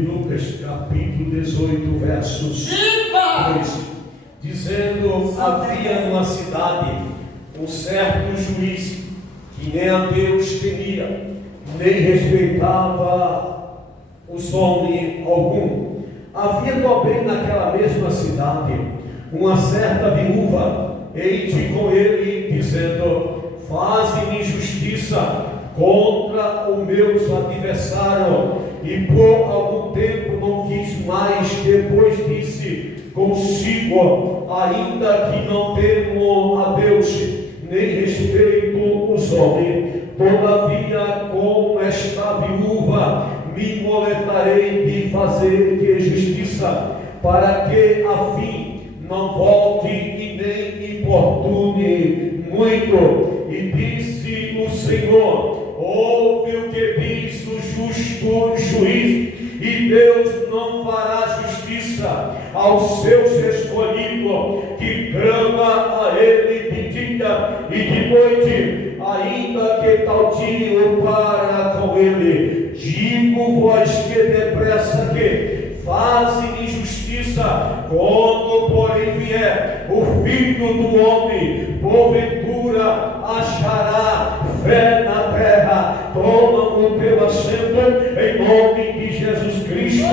de Lucas, capítulo 18, versos 2, dizendo: havia numa cidade um certo juiz que nem a Deus temia, nem respeitava os homens algum. Havia também naquela mesma cidade uma certa viúva, eis com ele, dizendo: faze-me justiça contra os meus adversários. E por algum tempo não quis mais, depois disse consigo: ainda que não temo a Deus, nem respeito os homens, todavia com esta viúva me moletarei de fazer de justiça, para que a fim não volte e nem importune muito. E disse o Senhor: ouve o que diz o justo juiz, e Deus não fará justiça aos seus escolhidos, que clama a ele de dia e de noite, ainda que tal dia o para com ele. Digo-vos que depressa que faze injustiça, quando porém vier o Filho do Homem, porventura achará fé na terra. Toma-o pelo assento, em nome de Jesus Cristo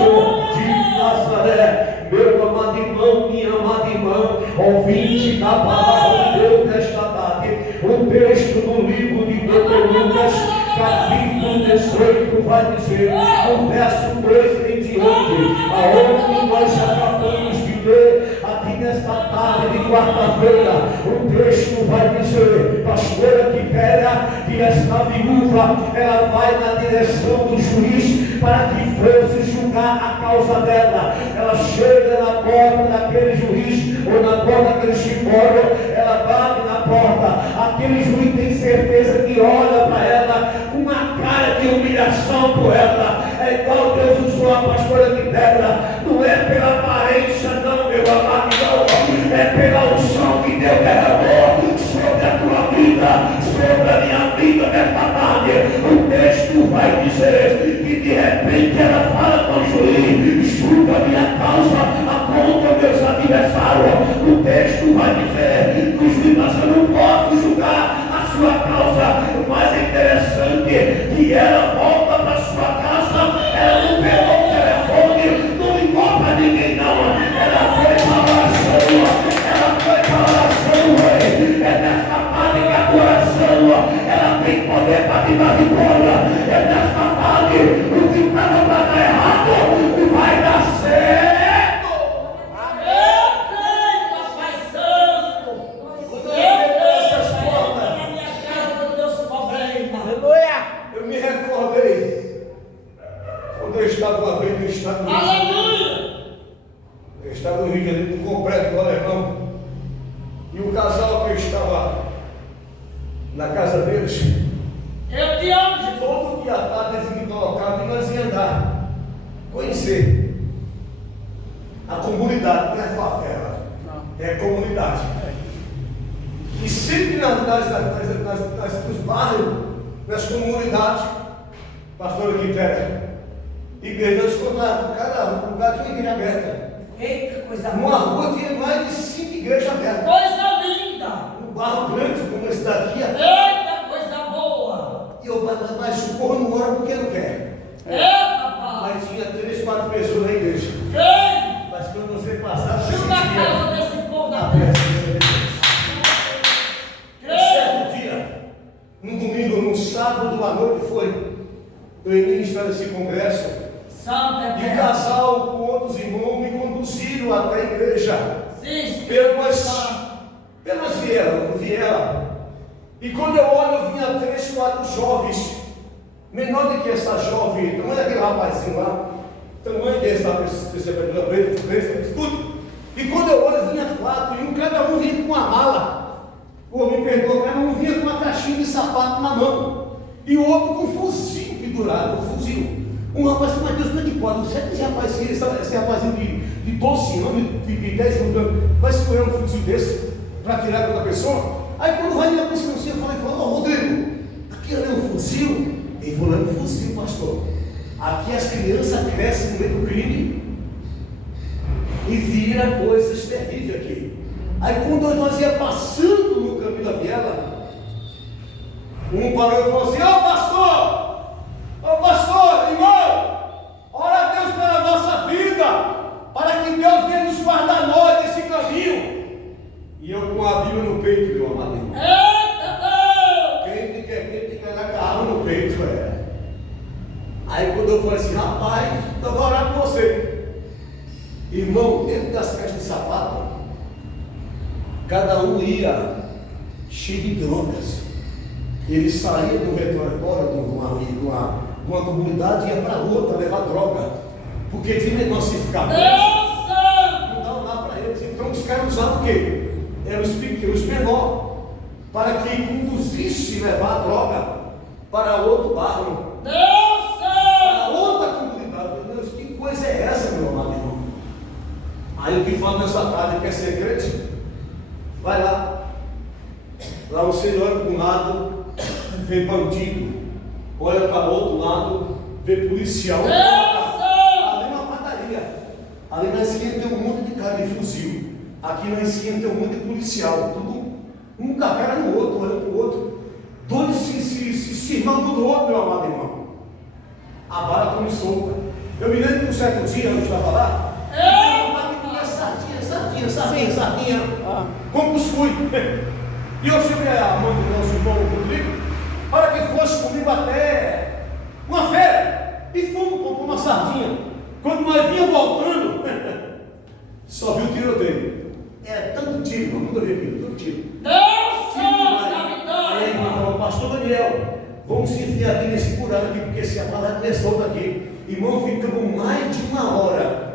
de Nazaré. Meu amado irmão, minha amada irmã, ouvinte da palavra de Deus nesta tarde, o texto do livro de Lucas, capítulo 18, vai dizer, o verso 2 em diante, aonde nós acabamos de ler aqui nesta tarde de quarta-feira. O texto vai dizer, pastora Quitéria, que esta viúva, ela vai na direção do juiz para que fosse julgar a causa dela. Ela chega na porta daquele juiz, ou na porta daquele chibório, ela bate na porta. Aquele juiz tem certeza que olha para ela com uma cara de humilhação por ela. É igual Deus usou a pastora Quitéria. Não é pela aparência não, meu amado, não. É pela unção que Deus derramou sobre a tua vida, sobre a minha vida nesta tarde. O texto vai dizer que de repente ela fala com o juiz: julga a minha causa, aponta meus adversários. O texto vai dizer que o juiz, mas eu não posso julgar a sua causa. O mais interessante é que ela volta para sua casa, ela não pegou o telefone, não ligou para ninguém não. Ela foi para a oração, ela foi para a oração, rei. É nessa parte que a oração, ela tem poder para te dar vitória. É nessa parte, o que estava para dar errado vai dar certo. Amém, Papai Santo. Essas portas na minha casa, Deus problema. Aleluia. Eu me recordei quando eu estava uma vez no estado do Rio. Aleluia. Eu estava no Rio de Janeiro, no complexo do Alemão, e o casal que eu estava na casa deles, Eu te amo, Jesus. todo dia à tarde eles me colocavam e nós íamos andar, conhecer a comunidade. Não é favela, é comunidade. E sempre nos bairros, nas comunidades, pastor Quitéria, igreja, nós encontrávamos cada lugar tinha uma igreja aberta. Eita, coisa Numa boa. rua tinha mais de 5 igrejas abertas. Coisa linda. Um barro grande como esse daqui. Eita, coisa boa. E eu, mas socorro não mora porque não quer. É, papai. Mas tinha 3, 4 pessoas na igreja. Quem? Mas quando você passava, você Julga a sentia causa desse povo da a terra. presença de Deus. Um Quem? certo dia, num domingo, num sábado à noite, eu ia ministrar esse congresso. Santa E o terra. casal com outros irmãos me conduziram até a igreja. Sim, Pelas vielas. E quando eu olho, eu vinha 3, 4 jovens, menor do que essa jovem, tamanho daquele rapazinho lá, tamanho desse escuta. E quando eu olho, vinha 4, e cada um vinha com uma mala. Me perdoa, cada um vinha com uma caixinha de sapato na mão, e o outro com um fuzil pendurado, um fuzil. Um rapaz disse: mas Deus, como é que pode? Esse rapazinho de 12 anos, de 10 anos, vai segurar um fuzil desse para tirar de outra pessoa? Aí quando vai me aproximar, eu falei: ô Rodrigo, aqui é um fuzil? Ele falou: é um fuzil, pastor. Aqui as crianças crescem no meio do crime e vira coisas terríveis aqui. Aí quando nós ia passando no caminho da viela, um parou e falou assim: ô pastor, irmão, ora a Deus pela nossa vida, para que Deus venha nos guardar nós desse caminho. E eu com a Bíblia no peito, meu amado irmão. Quem quer dar com a arma no peito, Aí quando eu falei assim: rapaz, então vou orar por você. Irmão, dentro das caixas de sapato, cada um ia cheio de drogas. Ele saía do retornatório de uma comunidade e ia para outra levar droga, porque tinha negócio de ficar preso, não dava nada para eles. Então os caras usavam o quê? Eram os pequenos, os menores, para que conduzisse levar a droga para outro bairro, para outra comunidade. Meu Deus, que coisa é essa, meu amado irmão? Aí o que fala nessa tarde quer ser crente? Vai lá. Lá você olha para um lado, vê bandido, olha para o outro lado, vê policial. Ali é uma padaria. Ali na esquina tem um monte de cara de fuzil. Aqui na esquina tem um monte de policial. Tudo um com a cara no outro, olhando para o outro. Todos se irmão do outro, meu amado irmão. A bala come solta. Eu me lembro que um certo dia eu estava lá. Sardinha, como cuscuz. E eu chamei a mãe do nosso irmão Rodrigo para que fosse comigo até uma feira e fomos comprar uma sardinha. Quando nós vinha voltando, só viu o tiroteio. Era tanto tiro, irmão, nunca vi aquilo, tanto tiro. Aí ele falou: pastor Daniel, vamos se enfiar aqui nesse buraco aqui, porque se a bala começou daqui. Irmão, ficamos mais de uma hora.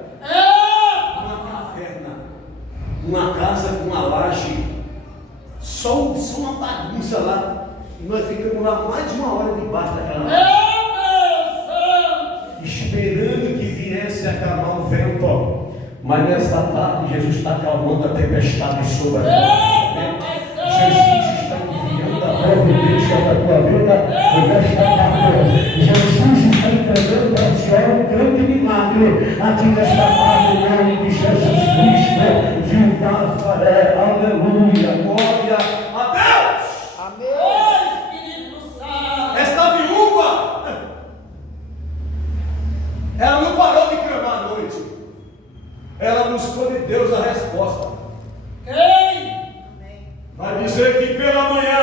Uma casa com uma laje, só uma bagunça lá, e nós ficamos lá mais de uma hora debaixo daquela laje, esperando que viesse acalmar o vento. Mas nessa tarde Jesus está acalmando a tempestade sobre a vida. Jesus está enviando a providência da tua vida nesta tarde. Jesus está entregando para a senhora um grande milagre aqui nesta tarde, em nome de Jesus Cristo de Nazaré. Aleluia, glória a Deus. Amém. Espírito Santo. Esta viúva, ela não parou de clamar à noite. Ela buscou de Deus a resposta. Quem? Vai dizer que pela manhã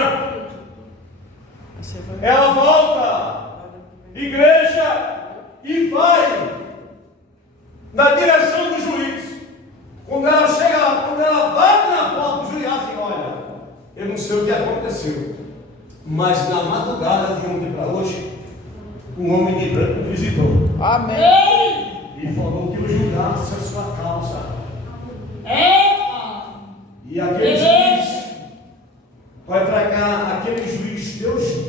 ela volta, igreja, e vai na direção do juiz. Quando ela chega lá, quando ela bate na porta do juiz, assim: olha, eu não sei o que aconteceu, mas na madrugada de ontem para hoje, um homem de branco me visitou. Amém. E falou que eu julgasse a sua causa. E aquele juiz vai para cá, aquele juiz,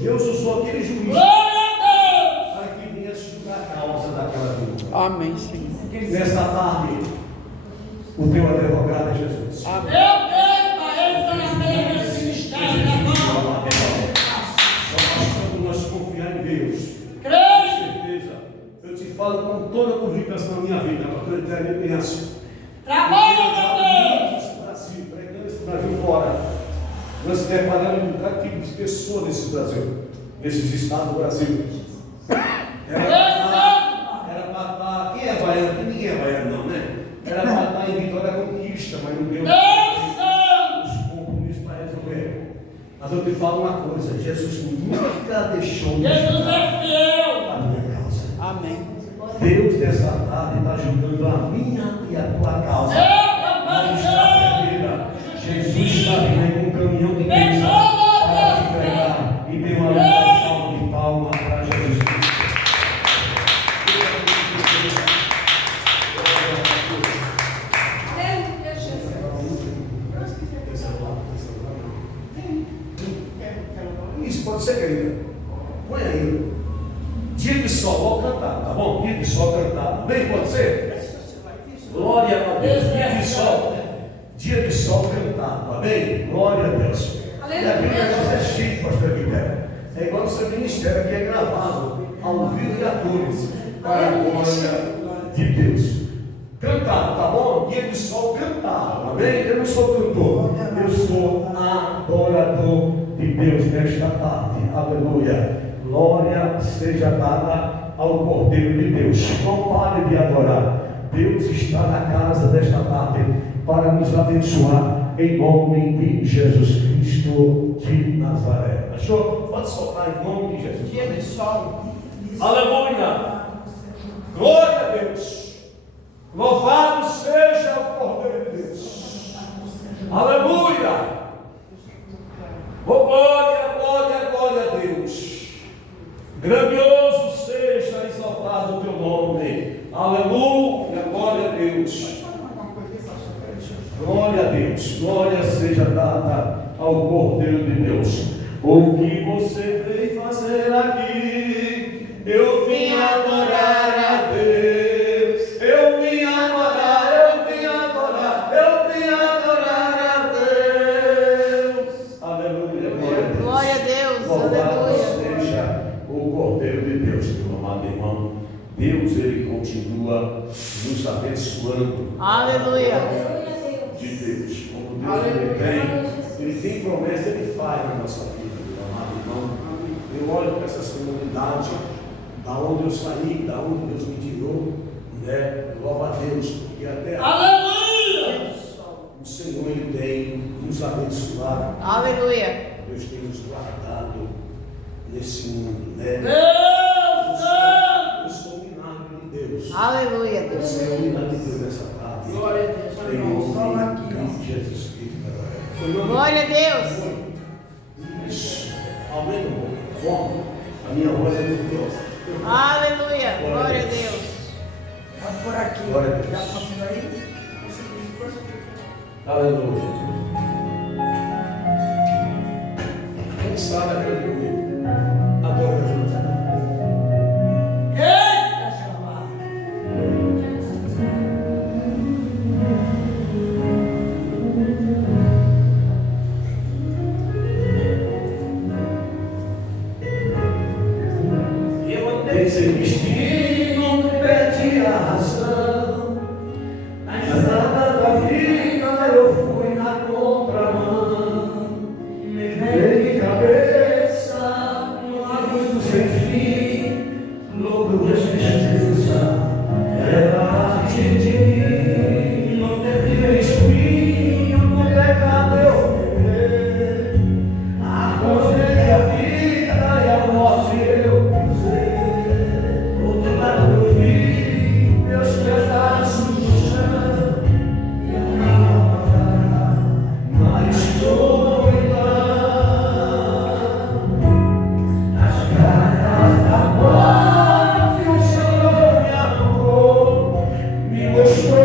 Deus usou aquele juiz para que viesse julgar a causa daquela vida. Amém, Senhor. Nesta tarde, o teu advogado é Jesus. Amém. Só quando nós confiar em Deus, com certeza, eu te falo com toda a convicção na minha vida, porque eu tenho penso. Brasil, pregando esse Brasil fora. Nós se deparamos com cada tipo de pessoa nesse Brasil, nesses estados do Brasil. Era para estar. Quem é baiano? Ninguém é baiano, não, né? Era para estar em Vitória Conquista, mas não deu os compromissos para resolver. Mas eu te falo uma coisa: Jesus nunca deixou Jesus é fiel. a minha causa. Amém. Deus nessa tarde está julgando a minha e a tua causa. Não está perdida. Jesus está vindo com um caminhão de bênção para te pegar. E tem uma salva de palma para Jesus Cristo. Isso pode ser, querida. Põe aí. Dia de sol, vou cantar, tá bom? Dia de sol cantar. Bem, pode ser? Glória a Deus. Dia de sol. Dia de sol cantar, tá bem? Glória a Deus. E aqui o negócio é chique, pastor Guilherme. É igual o seu ministério, que é gravado ao vivo e a cores. para a glória de Deus. Cantar, tá bom? Dia de sol, cantar, amém? Eu não sou cantor, eu sou adorador de Deus nesta tarde, aleluia. Glória seja dada ao Cordeiro de Deus. Não pare de adorar. Deus está na casa desta tarde para nos abençoar em nome de Jesus Cristo de Nazaré. Achou? Pode soltar em nome de Jesus. Dia de sol. Aleluia. Glória a Deus. Louvado seja o Cordeiro de Deus. Aleluia. Oh, glória, glória, glória a Deus. Grandioso seja exaltado o teu nome. Aleluia, glória a Deus. Glória a Deus. Glória seja dada ao Cordeiro de Deus. O que você veio fazer aqui? Eu vim adorar a Deus. Eu vim adorar, eu vim adorar, eu vim adorar a Deus. Aleluia, glória a Deus. Glória a Deus, Louvado aleluia. seja o Cordeiro de Deus, meu amado irmão. Deus, Ele continua nos abençoando. Aleluia. De Deus. Como Deus Ele tem promessa, Ele faz na nossa vida, meu amado irmão. Eu olho para essas comunidades, da onde eu saí, da onde Deus me tirou, né? Louva a Deus, porque até Aleluia. o Senhor Ele tem nos abençoado. Aleluia. Deus tem nos guardado nesse mundo, né? Deus Santo. Eu sou o milagre de Deus. Aleluia, Eu Deus. sou o milagre de Deus nessa tarde. Glória a Deus. Em Fala nome aqui, de Jesus Cristo. Foi o nome Glória a Deus. Isso. Aumenta um pouco. Bom, a minha voz é muito grossa. Aleluia. Glória a Deus. Pode por aqui. Glória a Deus. Já passando aí? Aleluia. Quem sabe aquele comigo? Adora Jesus. Eita, chamado. Eu andei sem destino, perdi a razão. Na estrada da vida eu fui na contramão. Me dei de cabeça, uma luz do sem fim. Louco de tristeza, era parte de mim. Não teve espinho, no pecado eu viver. Acordei a vida e a morte eu cruzei. Outro lado eu vi meus pedaços no chão. E a na escuridão, nas garras da morte, o Senhor me arrancou, me mostrou.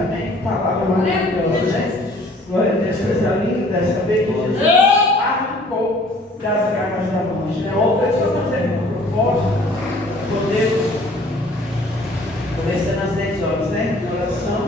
amém? Palavra maravilhosa, né? Glória a Deus, coisa linda, saber que Jesus arrancou das garras da morte, né? Ontem eu estou fazendo um propósito, poder, começando às 10 horas, né? Na oração.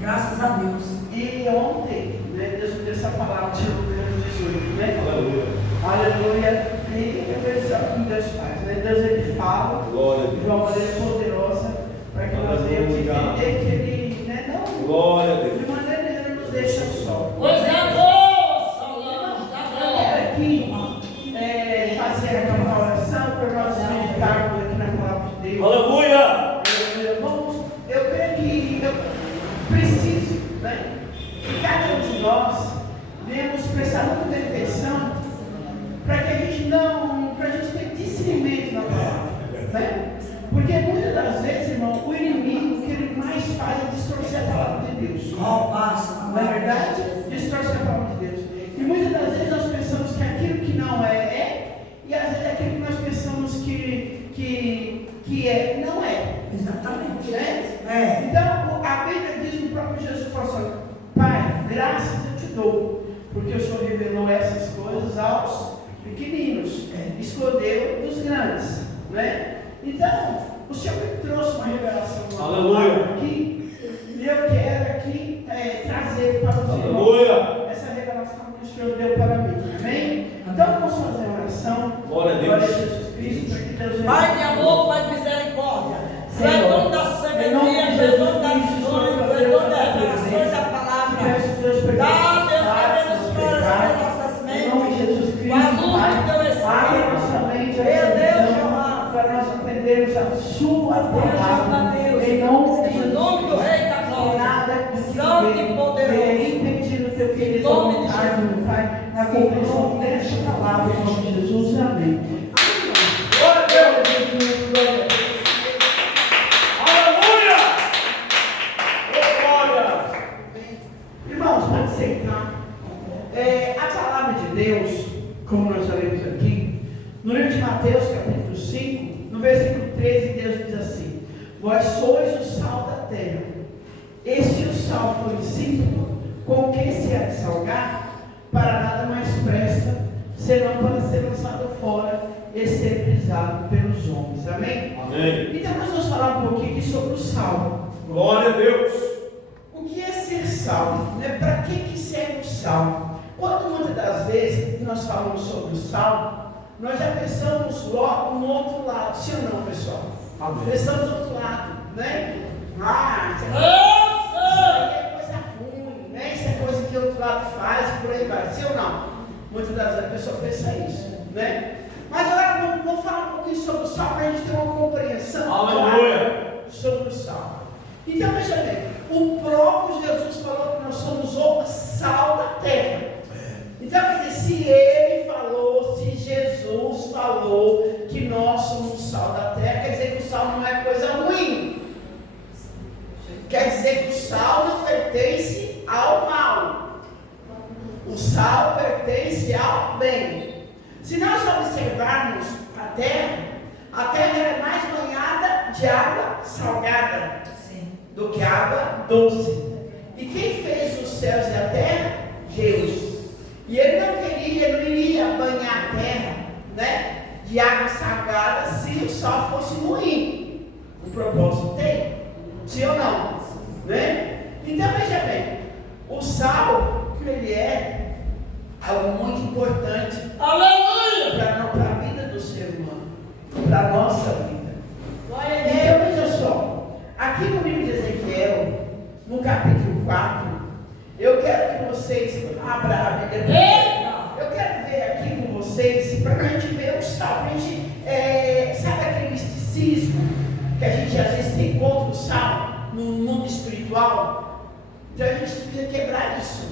Graças a Deus. E ontem, né, Deus me deu essa palavra de Lucas 18, né? Aleluia. Aleluia. E eu vejo o que Deus faz, né? Deus ele fala Glória a de Deus. uma maneira poderosa para que nós venhamos entender que ele, né, não, Glória a Deus. de maneira nenhuma nos deixa só. Pois é, boa, Salão. Eu quero aqui fazer aquela oração para nós meditarmos aqui na palavra de Deus. Aleluia. Eu creio que eu preciso, né, que cada um de nós venhamos prestar muita atenção para que a gente não, para a gente ter discernimento na palavra, né? Porque muitas das vezes, irmão, o inimigo, o que ele mais faz é distorcer a palavra de Deus. Ó, passa. Na verdade, distorce a palavra de Deus. E muitas das vezes nós pensamos que aquilo que não é, e às vezes aquilo que nós pensamos que é, não é. Exatamente. Né? Então, a Bíblia diz, o próprio Jesus falou assim: Pai, graças eu te dou, porque o Senhor revelou essas coisas aos pequeninos, escondeu dos grandes, né? Então, o Senhor me trouxe uma revelação aqui, e eu quero aqui trazer para os irmãos essa revelação que o Senhor deu para mim, amém? Então vamos fazer uma oração. Glória a Deus. Glória a Jesus Cristo, para que Deus Pai de amor, Pai de misericórdia, Tu é dono da sabedoria, Tu é dono das visões, Tu é dono das revelações da palavra. Dá, Deus, sabemos esclarecer nossas mentes, com a luz do Teu Espírito. Meu Deus, amado, para nós entendermos a sua palavra, em nome do Rei da Glória, nada Santo e poderoso, entendido o teu querido nome de vontade, Jesus. Pai, na compreensão desta palavra, em nome de Jesus, amém. Glória a Deus. Aleluia. Glória. Irmãos, pode sentar. A palavra de Deus, como nós já lemos aqui, no livro de Mateus, capítulo 5, no versículo 13, Deus diz assim: Vós sois o sal da terra. E se o sal for insípido, com que se há de salgar? Para nada mais presta, senão para ser lançado fora e ser pisado pelos homens. Amém? Amém. Então nós vamos falar um pouquinho aqui sobre o sal. Glória a Deus. O que é ser sal? Né? Para que serve o sal? Quando muitas das vezes nós falamos sobre o sal, nós já pensamos logo no outro lado, sim ou não, pessoal? Amém. Pensamos do outro lado, né? Isso aí é coisa ruim, né? Isso é coisa que o outro lado faz e por aí vai, sim ou não? Muitas das vezes a pessoa pensa isso, né? Mas agora vamos falar um pouquinho sobre o sal para a gente ter uma compreensão clara sobre o sal. Então veja bem, o próprio Jesus falou que nós somos o sal da terra. Então quer dizer, se ele falou, se Jesus falou que nós somos o sal da terra, quer dizer que o sal não é coisa ruim. Quer dizer que o sal não pertence ao mal. O sal pertence ao bem. Se nós observarmos a terra é mais banhada de água salgada do que água doce. E quem fez os céus e a terra? Deus. E ele não iria banhar a terra, né, de água salgada se o sal fosse ruim. O propósito tem, sim ou não? Né? Então veja bem, o sal, ele é algo muito importante para a vida do ser humano, para a nossa vida. Então veja só, aqui no livro de Ezequiel, no capítulo 4, eu quero que vocês abram a Bíblia. Eu quero ver aqui com vocês, para a gente ver o sal, para a gente, sabe aquele misticismo que a gente às vezes tem contra o sal no mundo espiritual? Então a gente precisa quebrar isso,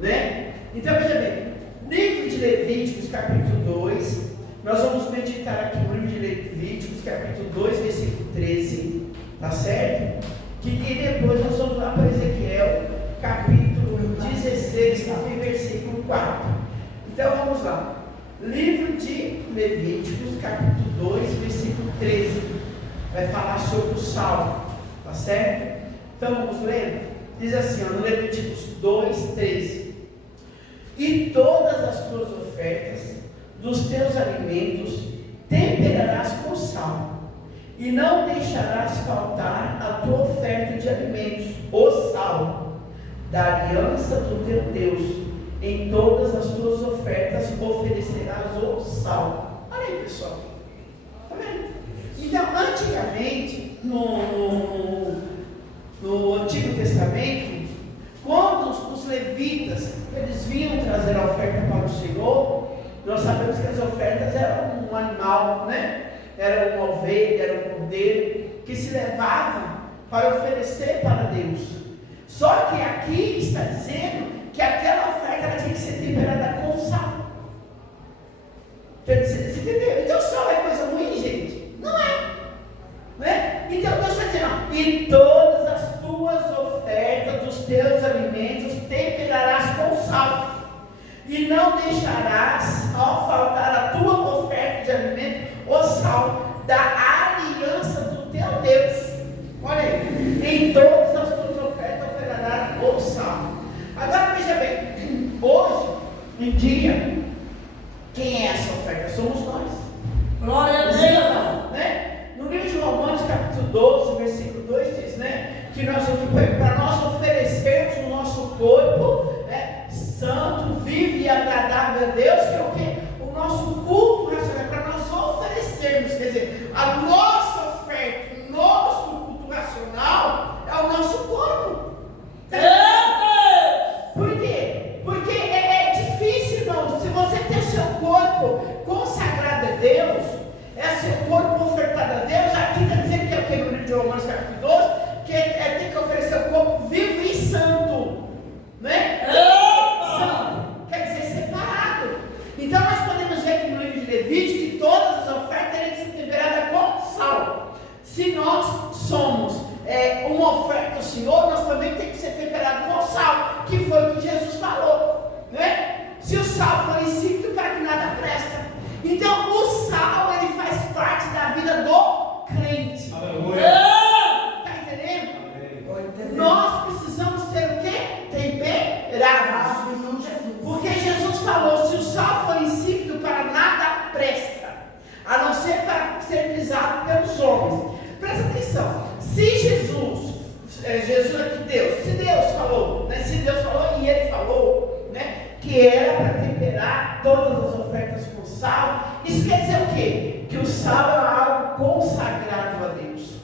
né? Então veja bem, livro de Levíticos, capítulo 2, nós vamos meditar aqui no livro de Levíticos, capítulo 2, versículo 13, tá certo? E depois nós vamos lá para Ezequiel, capítulo 16, versículo 4. Então vamos lá. Livro de Levíticos, capítulo 2, versículo 13. Vai falar sobre o sal, tá certo? Então vamos ler. Diz assim, ó, no Levíticos 2:13: e todas as tuas ofertas dos teus alimentos temperarás com sal, e não deixarás faltar a tua oferta de alimentos, o sal, da aliança do teu Deus. Em todas as tuas ofertas oferecerás o sal. Olha aí, pessoal. Tá vendo? Então, antigamente, no Antigo Testamento, quando os levitas eles vinham trazer a oferta para o Senhor, nós sabemos que as ofertas eram um animal, né? Era uma ovelha, era um cordeiro, que se levava para oferecer para Deus. Só que aqui está dizendo que aquela oferta ela tinha que ser temperada com sal. Você entendeu? Então sal é coisa ruim, gente? Não é. Né? Então Deus está dizendo, e todas as tuas ofertas dos teus alimentos temperarás com sal, e não deixarás ao faltar a tua oferta de alimento o sal da aliança do teu Deus. Olha aí, em todas as tuas ofertas ofertarás o sal. Agora veja bem, hoje em dia, quem é essa oferta? Somos nós. Glória a Deus. Né? No livro de Romanos, capítulo 12, versículo 2, diz, né, que para nós oferecermos o nosso corpo, né, santo, vivo e agradável a Deus, que é o quê? O nosso culto racional, para nós oferecermos, quer dizer, a nossa oferta, o nosso culto racional é o nosso corpo. Por quê? Porque é difícil, irmão, se você tem o seu corpo consagrado a Deus, é seu corpo ofertado a Deus, aqui está dizendo que é o que no livro de Romanos capítulo 12, que tem que oferecer o corpo vivo e santo, né? Santo, quer dizer separado. Então nós podemos ver aqui no livro de Levítico que todas as ofertas têm que ser temperadas com sal. Se nós somos uma oferta ao Senhor, nós também temos que ser temperados com sal, que foi o que Jesus falou, né? Se o sal for insípido, para que nada presta. Então o sal ele faz parte da vida do crente. Está entendendo? Nós precisamos ser o quê? Temperados. Porque Jesus falou, se o sal for insípido, para nada presta, a não ser para ser pisado pelos homens. Presta atenção, se Jesus aqui Deus, se Deus falou, né, se Deus falou e Ele falou, né, que era para temperar todas as ofertas com sal, isso quer dizer o quê? Que o sal é algo consagrado a Deus.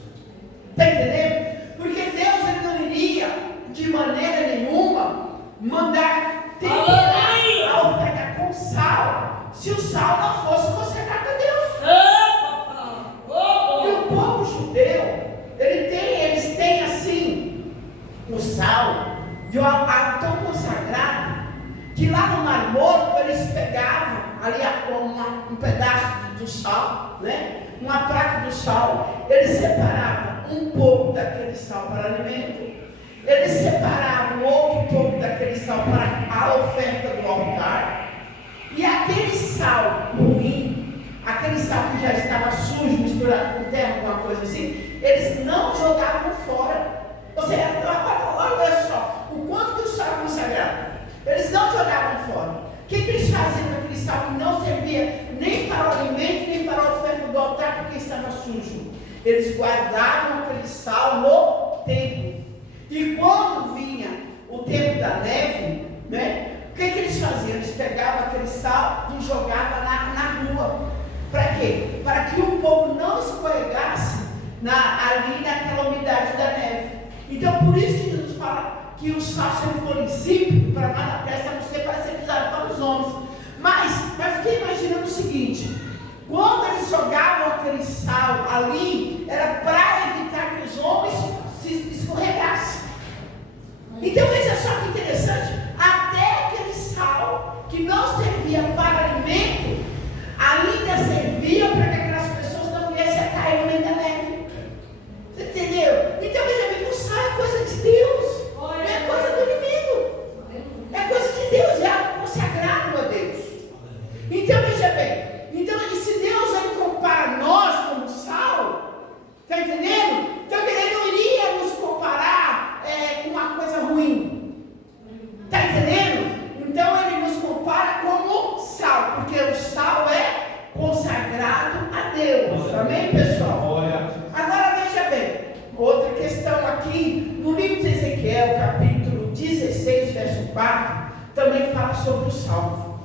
Está entendendo? Porque Deus ele não iria de maneira nenhuma mandar temperar a oferta com sal se o sal não fosse consagrado a Deus. E o povo judeu, eles têm assim o sal de algo tão consagrado que lá no Mar Morto eles pegavam ali um pedaço do sal, né? Uma placa do sal, eles separavam um pouco daquele sal para alimento, eles separavam outro pouco daquele sal para a oferta do altar, e aquele sal ruim, aquele sal que já estava sujo, misturado com terra, alguma coisa assim, eles não jogavam fora. Ou seja, olha só, o quanto que o sal é consagrado, eles não jogavam fora. O que eles faziam com aquele sal que não servia nem para o alimento, nem para a oferta do altar, porque estava sujo? Eles guardavam aquele sal no templo. E quando vinha o tempo da neve, né, o que eles faziam? Eles pegavam aquele sal e jogavam na rua. Para quê? Para que o povo não escorregasse ali naquela umidade da neve. Então, por isso que Jesus fala que o sal, se ele for insípido, para nada presta, a não ser para ser pisado pelos homens. Mas fiquei imaginando o seguinte: quando eles jogavam aquele sal ali, era para evitar que os homens se escorregassem. Então, veja só que interessante: até aquele sal que não servia para alimento, ainda servia para que aquelas pessoas não viessem a cair no meio da neve. Você entendeu? Então, veja bem, o sal é coisa de Deus. Não é coisa do inimigo. É coisa de Deus, é algo consagrado a Deus. Então, veja bem. Então, e se Deus ele compara nós como sal, está entendendo? Então, ele não iria nos comparar com uma coisa ruim. 4 também fala sobre o salvo.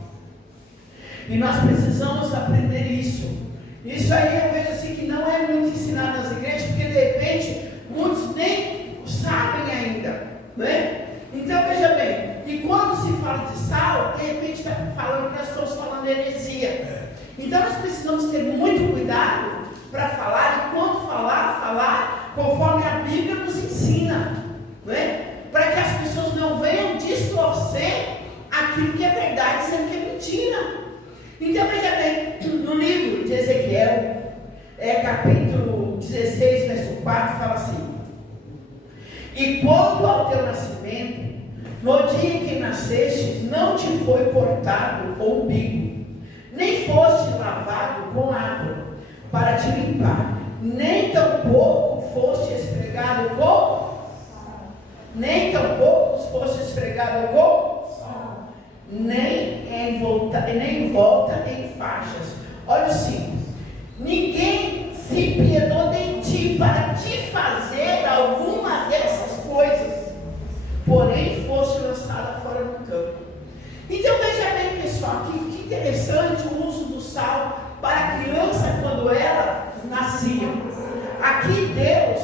E nós precisamos aprender isso. Isso aí eu vejo assim que não é muito ensinado nas igrejas, porque de repente muitos nem sabem ainda, né? Então veja bem, e quando se fala de sal, de repente está falando que nós estamos falando de heresia. Então nós precisamos ter muito cuidado para falar, e quando falar conforme a Bíblia nos ensina, né? Para que as pessoas não venham distorcer aquilo que é verdade, sendo que é mentira. Então veja bem, no livro de Ezequiel, capítulo 16, verso 4, fala assim: e quanto ao teu nascimento, no dia em que nasceste, não te foi cortado o umbigo, nem foste lavado com água para te limpar, nem tampouco foste esfregado com nem em volta em faixas. Olha assim, ninguém se piedou de ti para te fazer alguma dessas coisas, porém foste lançada fora do campo. Então veja bem, pessoal, que interessante o uso do sal para a criança quando ela nascia. Aqui Deus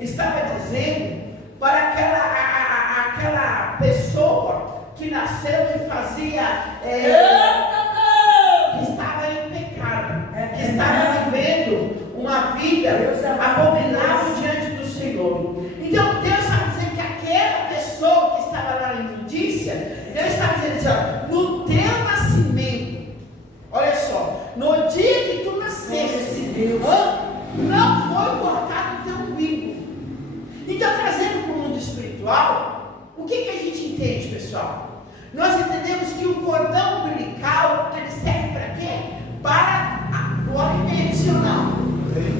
estava dizendo para aquela pessoa que nasceu e fazia, que estava em pecado, que estava vivendo uma vida abominável diante do Senhor. Então Deus estava dizendo que aquela pessoa que estava lá na imundícia, Deus estava dizendo assim: no teu nascimento, olha só, no dia que tu nasceste, não foi cortado o teu umbigo. Então, trazendo para o mundo espiritual, o que a gente entende, pessoal? Nós entendemos que o cordão umbilical, ele serve para quê? Para o alimento,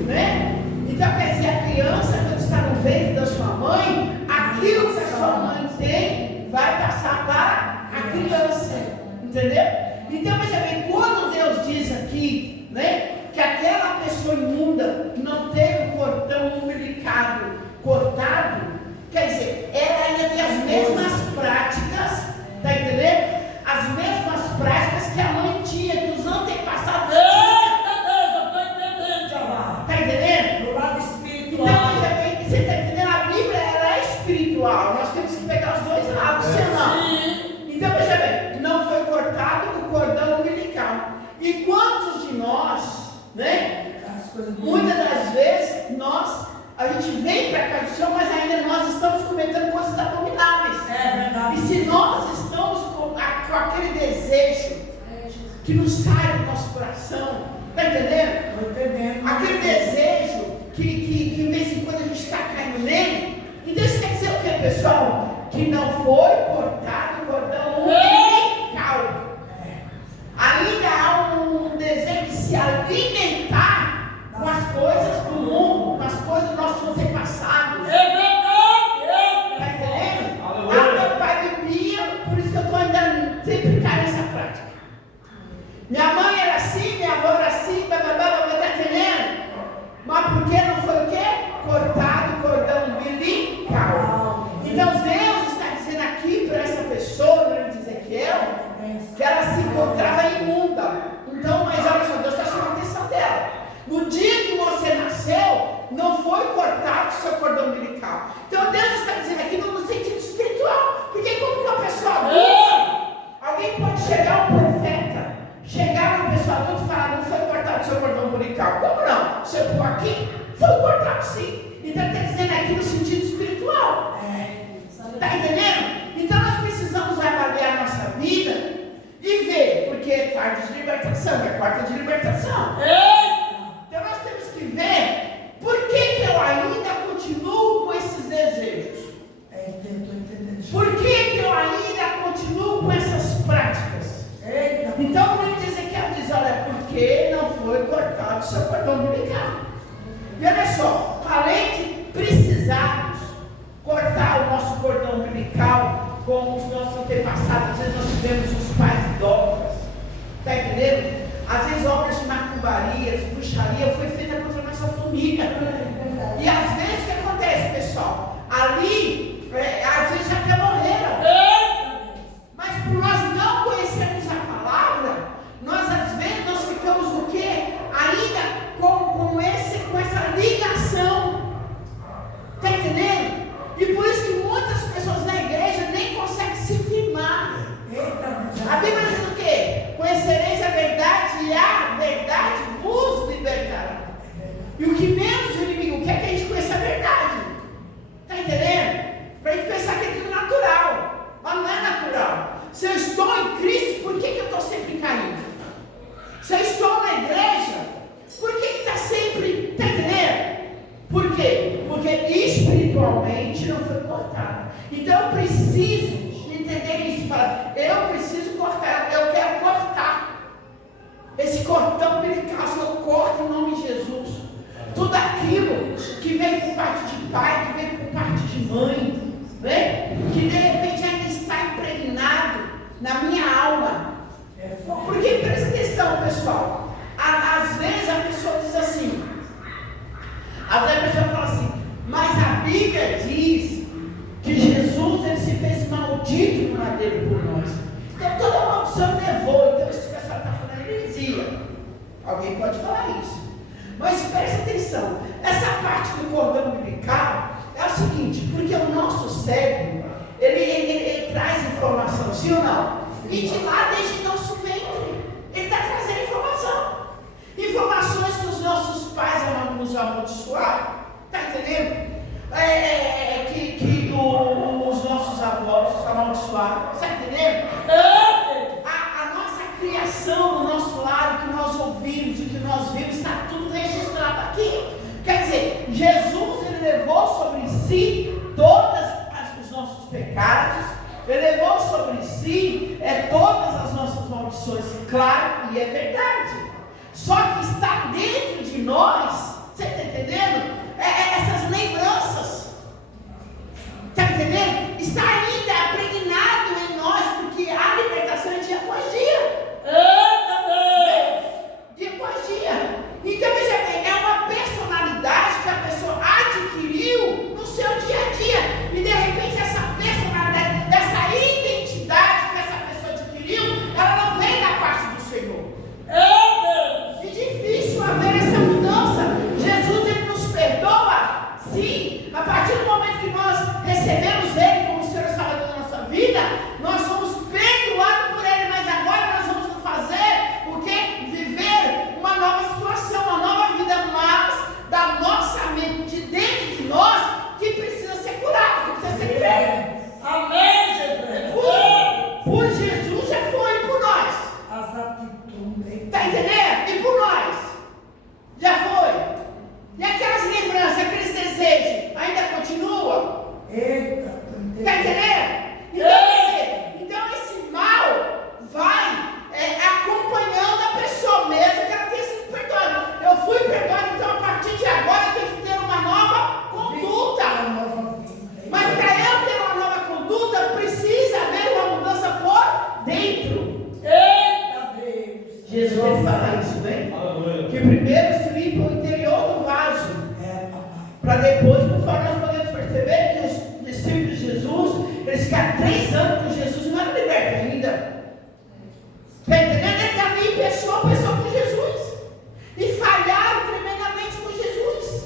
né? Então, quer dizer, a criança, quando está no ventre da sua mãe, aquilo que a sua mãe tem, vai passar para a criança, entendeu? Então, veja bem, quando Deus diz aqui, né, que aquela pessoa imunda não teve o cordão umbilical cortado, quer dizer, ela ainda tem as mesmas práticas, tá entendendo? As mesmas práticas que a mãe tinha, que os antepassados tinham. Tá entendendo? Do lado espiritual. Então, veja bem, você tá entendendo? A Bíblia, ela é espiritual, nós temos que pegar os dois lados, senão. Então, veja bem, não foi cortado o cordão umbilical. E quantos de nós, né? Muitas das vezes, a gente vem para cá do Senhor, mas ainda nós estamos cometendo coisas abomináveis. É verdade. E se nós estamos com aquele desejo que não sai do nosso coração, está entendendo? Estou entendendo. Aquele desejo que de vez em quando a gente está caindo nele. Então isso quer dizer o que, pessoal? Que não foi cortado o cordão umbilical. Ainda há um desejo de se alimentar com as coisas do mundo, com as coisas do nosso antepassados. É verdade. Está entendendo? Meu pai bebia, por isso que eu estou ainda sempre caindo nessa prática. Minha mãe era assim, minha avó era assim, está entendendo? Mas por que não foi o quê? Cortado o cordão umbilical. Então Deus está dizendo aqui para essa pessoa, no livro de Ezequiel, que ela se encontrava imunda. Então, mas olha só, Deus está chamando a atenção dela. No dia que você nasceu, não foi cortado o seu cordão umbilical. Então Deus está dizendo aqui no sentido espiritual. Porque como que uma pessoa adulta, alguém pode chegar, um profeta, chegar uma pessoa adulta e falar: não foi cortado o seu cordão umbilical. Como não? Se eu estou aqui, foi cortado sim. Então está dizendo aqui no sentido espiritual. Está entendendo? Então nós precisamos avaliar a nossa vida e ver, porque é tarde de libertação, é quarta de libertação. Então nós temos que ver por que eu ainda continuo com esses desejos. Por que eu ainda continuo com essas práticas? Então o livro de Ezequiel diz: olha, porque não foi cortado o seu cordão umbilical. E olha só, além de precisarmos cortar o nosso cordão umbilical, como os nossos antepassados, às vezes nós tivemos os pais idólatras, está entendendo? Às vezes obras de macumbaria, de bruxaria foi feita contra a nossa família. E às vezes o que acontece, pessoal? Ali, às vezes já até morreram. fala, eu preciso cortar, eu quero cortar. Esse cordão umbilical, eu corto em nome de Jesus. Tudo aquilo que vem por parte de pai, que vem por parte de mãe, né? Que de repente ainda está impregnado na minha alma. Porque presta atenção, pessoal. Às vezes a pessoa diz assim, às vezes a pessoa fala assim, mas a Bíblia diz que Jesus ele se fez maldito no madeiro por nós. Então toda maldição levou. Então isso que a senhora está falando heresia. Alguém pode falar isso. Mas preste atenção, essa parte do cordão umbilical é o seguinte, porque o nosso cérebro, ele traz informação, sim ou não? E de lá, desde nosso ventre, ele está trazendo informação. Informações que os nossos pais nos amaldiçoaram, está entendendo? Que os nossos avós amaldiçoaram, está entendendo? A nossa criação, o nosso lar, o que nós ouvimos, o que nós vimos, está tudo registrado aqui. Quer dizer, Jesus ele levou sobre si todos os nossos pecados, ele levou sobre si todas as nossas maldições, claro, e é verdade. Só que está dentro de nós, você está entendendo? Essas lembranças, está entendendo? Está ainda impregnado em nós, porque a libertação é dia após dia. Dia após dia. Então veja bem, é uma personalidade que a pessoa adquiriu no seu dia a dia. E de repente essa personalidade, essa identidade que essa pessoa adquiriu, ela não vem da parte do Senhor. É difícil haver essa mudança. Jesus ele nos perdoa, sim. A partir do momento que nós recebemos Ele como Senhor e Salvador da nossa vida, nós somos perdoados por Ele. Mas agora nós vamos fazer o quê? Viver uma nova situação, uma nova vida, mas da nossa mente, de dentro de nós, que precisa ser curado, que precisa ser liberto. Amém, Jesus. Por Jesus já foi, por nós. As atitudes. Está entendendo? E por nós. Já foi. E aquelas lembranças, aqueles desejos, ainda continua? Eita. Está entendendo? Então esse mal vai acompanhando a pessoa mesmo que ela tenha sido perdoada. Eu fui perdoado, então a partir de agora eu tenho que ter uma nova conduta. Mas para eu ter uma nova conduta, precisa haver uma mudança por dentro. Eita Deus! Jesus ele fala isso, né? Que primeiro se limpa o interior do vaso, para depois, conforme nós podemos perceber que os discípulos de Jesus, eles ficaram 3 anos com Jesus e não eram libertos ainda. Está entendendo? Eles ali, pessoa com Jesus. E falharam tremendamente com Jesus.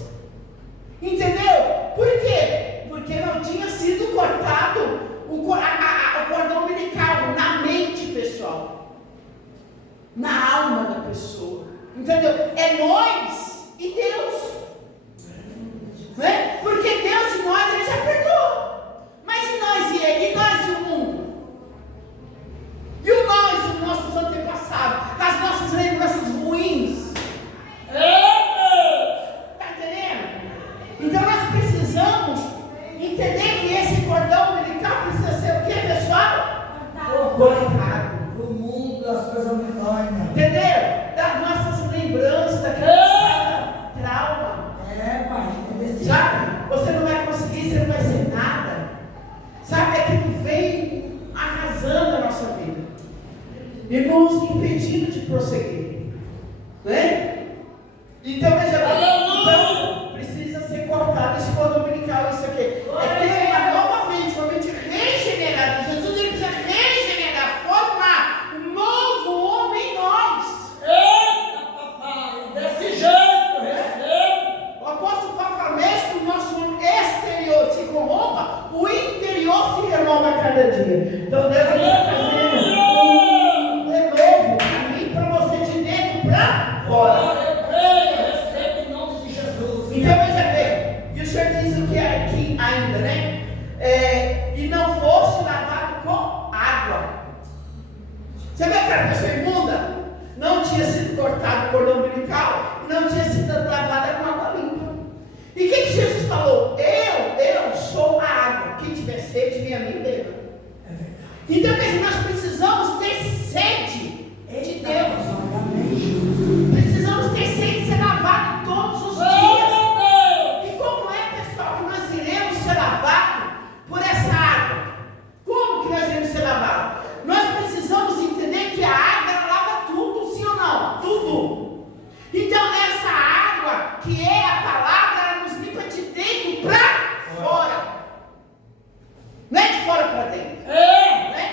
Entendeu? Por quê? Porque não tinha sido cortado o cordão umbilical na mente, pessoal. Na alma da pessoa. Entendeu? É nós e Deus. Né? Porque Deus e nós, Ele já perdoou. Mas e nós e Ele? E nós e o mundo? E o nós e os nossos antepassados? As nossas lembranças ruins? Está entendendo? Então nós precisamos entender que esse cordão umbilical precisa ser o quê, pessoal? Cortado. O mundo das coisas menores. Entendeu? Das nossas lembranças, daquele trauma. Sabe? Você não vai conseguir, você não vai ser nada. Sabe? Aquilo vem arrasando a nossa vida e nos impedindo de prosseguir, né? Então veja bem, então, precisa ser cortado esse cordão umbilical, isso aqui ter uma mente regenerada. Jesus ele precisa regenerar, formar um novo homem em nós. Eita papai, desse jeito, recebe. O apóstolo Paulo fala, mesmo que o nosso exterior se corrompa, o interior se renova a cada dia. Então Deus está fazendo renovo para mim, para você, de dentro para fora. Então veja bem, e o Senhor diz o que é aqui ainda, né? E não fosse lavado com água. Você vê que a pessoa imunda não tinha sido cortado o cordão umbilical, não tinha sido lavada com água limpa. E o que Jesus falou? Eu sou a água. Quem tiver sede, vem a mim e beba. Então, quer dizer, nós precisamos ter sede de Deus. Precisamos ter sede de ser lavado todos os dias. E como é, pessoal, que nós iremos ser lavados por essa água? Como que nós iremos ser lavados? Nós precisamos entender que a água ela lava tudo, sim ou não? Tudo. Então, essa água, que é a palavra, ela nos limpa de dentro para fora. Não é de fora para dentro. Né?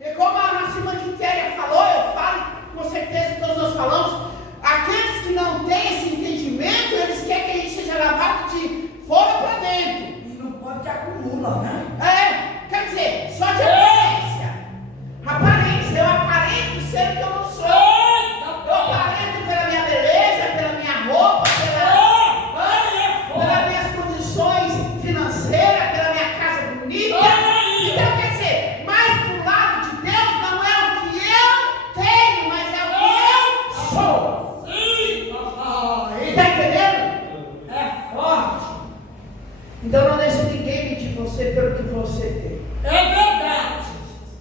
E como a nossa irmã Quitéria falou, eu falo, com certeza todos nós falamos, aqueles que não têm esse entendimento, eles querem que a gente seja lavado de fora para dentro. E não pode que acumula, né? Quer dizer, só de aparência. Aparência, eu aparento ser o que eu não sou. Eu aparento pela minha beleza, pela minha roupa, pelas minhas condições financeiras, pela minha casa bonita. Então, quer dizer, mais pro lado de Deus não é o que eu tenho, mas é o que eu sou. Sim, papai. Está entendendo? É forte. Então não deixe ninguém medir você pelo que você tem. É verdade.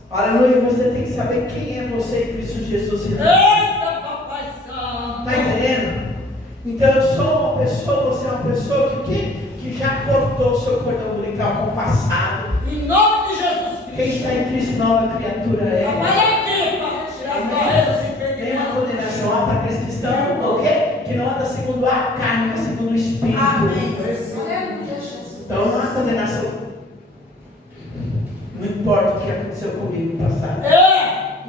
Aleluia, você tem que saber quem é você em Cristo Jesus. Eita, papai santo. Está entendendo? Então eu sou uma pessoa, você é uma pessoa que já cortou o seu cordão umbilical com o passado. Em nome de Jesus Cristo. Quem está em Cristo, nova criatura é. Papai é aqui para tirar as barreiras e Nenhuma perder. condenação há para aqueles cristãos, ok? Que não anda segundo a carne, mas segundo o Espírito. Amém. Então não há condenação. Não importa o que aconteceu comigo no passado.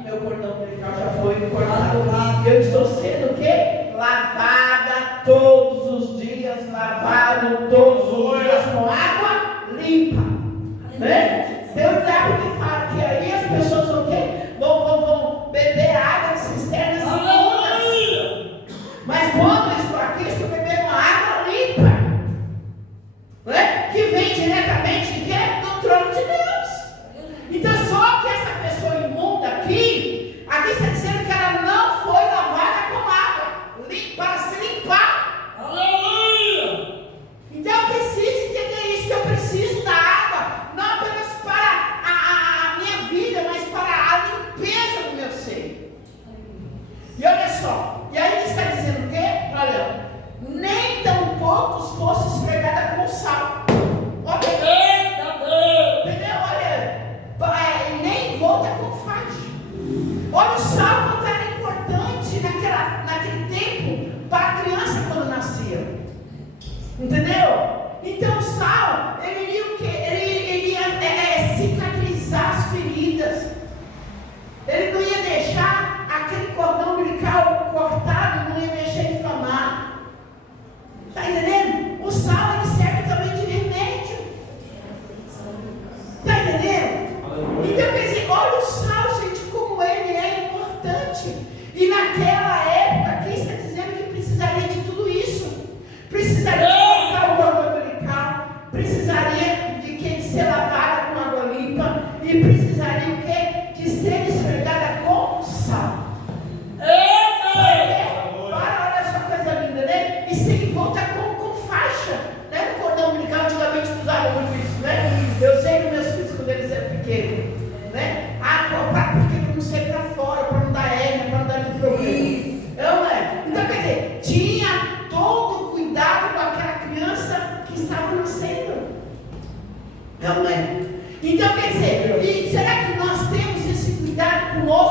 Meu cordão umbilical já foi cortado. Eu estou sendo o quê? Lavada todos os dias, lavado todos os dias com água limpa. Né? Deus dá porque fala que aí as pessoas vão, vão beber água de cisternas imunda. Mas quando eu estou aqui, estou bebendo água limpa. Né? Que vem diretamente do trono de Deus. Então só que essa pessoa imunda aqui está dizendo que ela não foi lavada com água para se limpar. Aleluia! Então eu preciso entender isso, que eu preciso da água, não apenas para a minha vida, mas para a limpeza do meu ser. E olha só, e aí ele está dizendo o quê? Olha, nem tão poucos fosse esfregada com sal. Eita Deus! Entendeu? Olha, nem volta com fade. Olha o sal quanto era importante naquele tempo para a criança quando nascia. Entendeu? Então o sal, ele iria o quê? Ele ia cicatrizar as feridas. Ele não ia deixar aquele cordão umbilical cortado, não ia deixar inflamar. Está entendendo? O sal, ele serve também de remédio. Está entendendo? Então, quer dizer, olha o sal, gente, como ele é importante. E naquela época, aqui está dizendo que precisaria de tudo isso. Precisaria de cortar o cordão umbilical, precisaria de ser lavada com água limpa e precisaria o quê? De ser esfregada com sal. Olha só coisa linda, né? E sem voltar com faixa, né? No cordão umbilical, antigamente usavam muito isso, né? Eu sei que meus filhos, quando eles eram pequenos, né? Porque para não sair para fora, para não dar hérnia, para não dar nenhum problema. Não é? Então, quer dizer, tinha todo o cuidado com aquela criança que estava nascendo. Não é? Então, quer dizer, e será que nós temos esse cuidado conosco?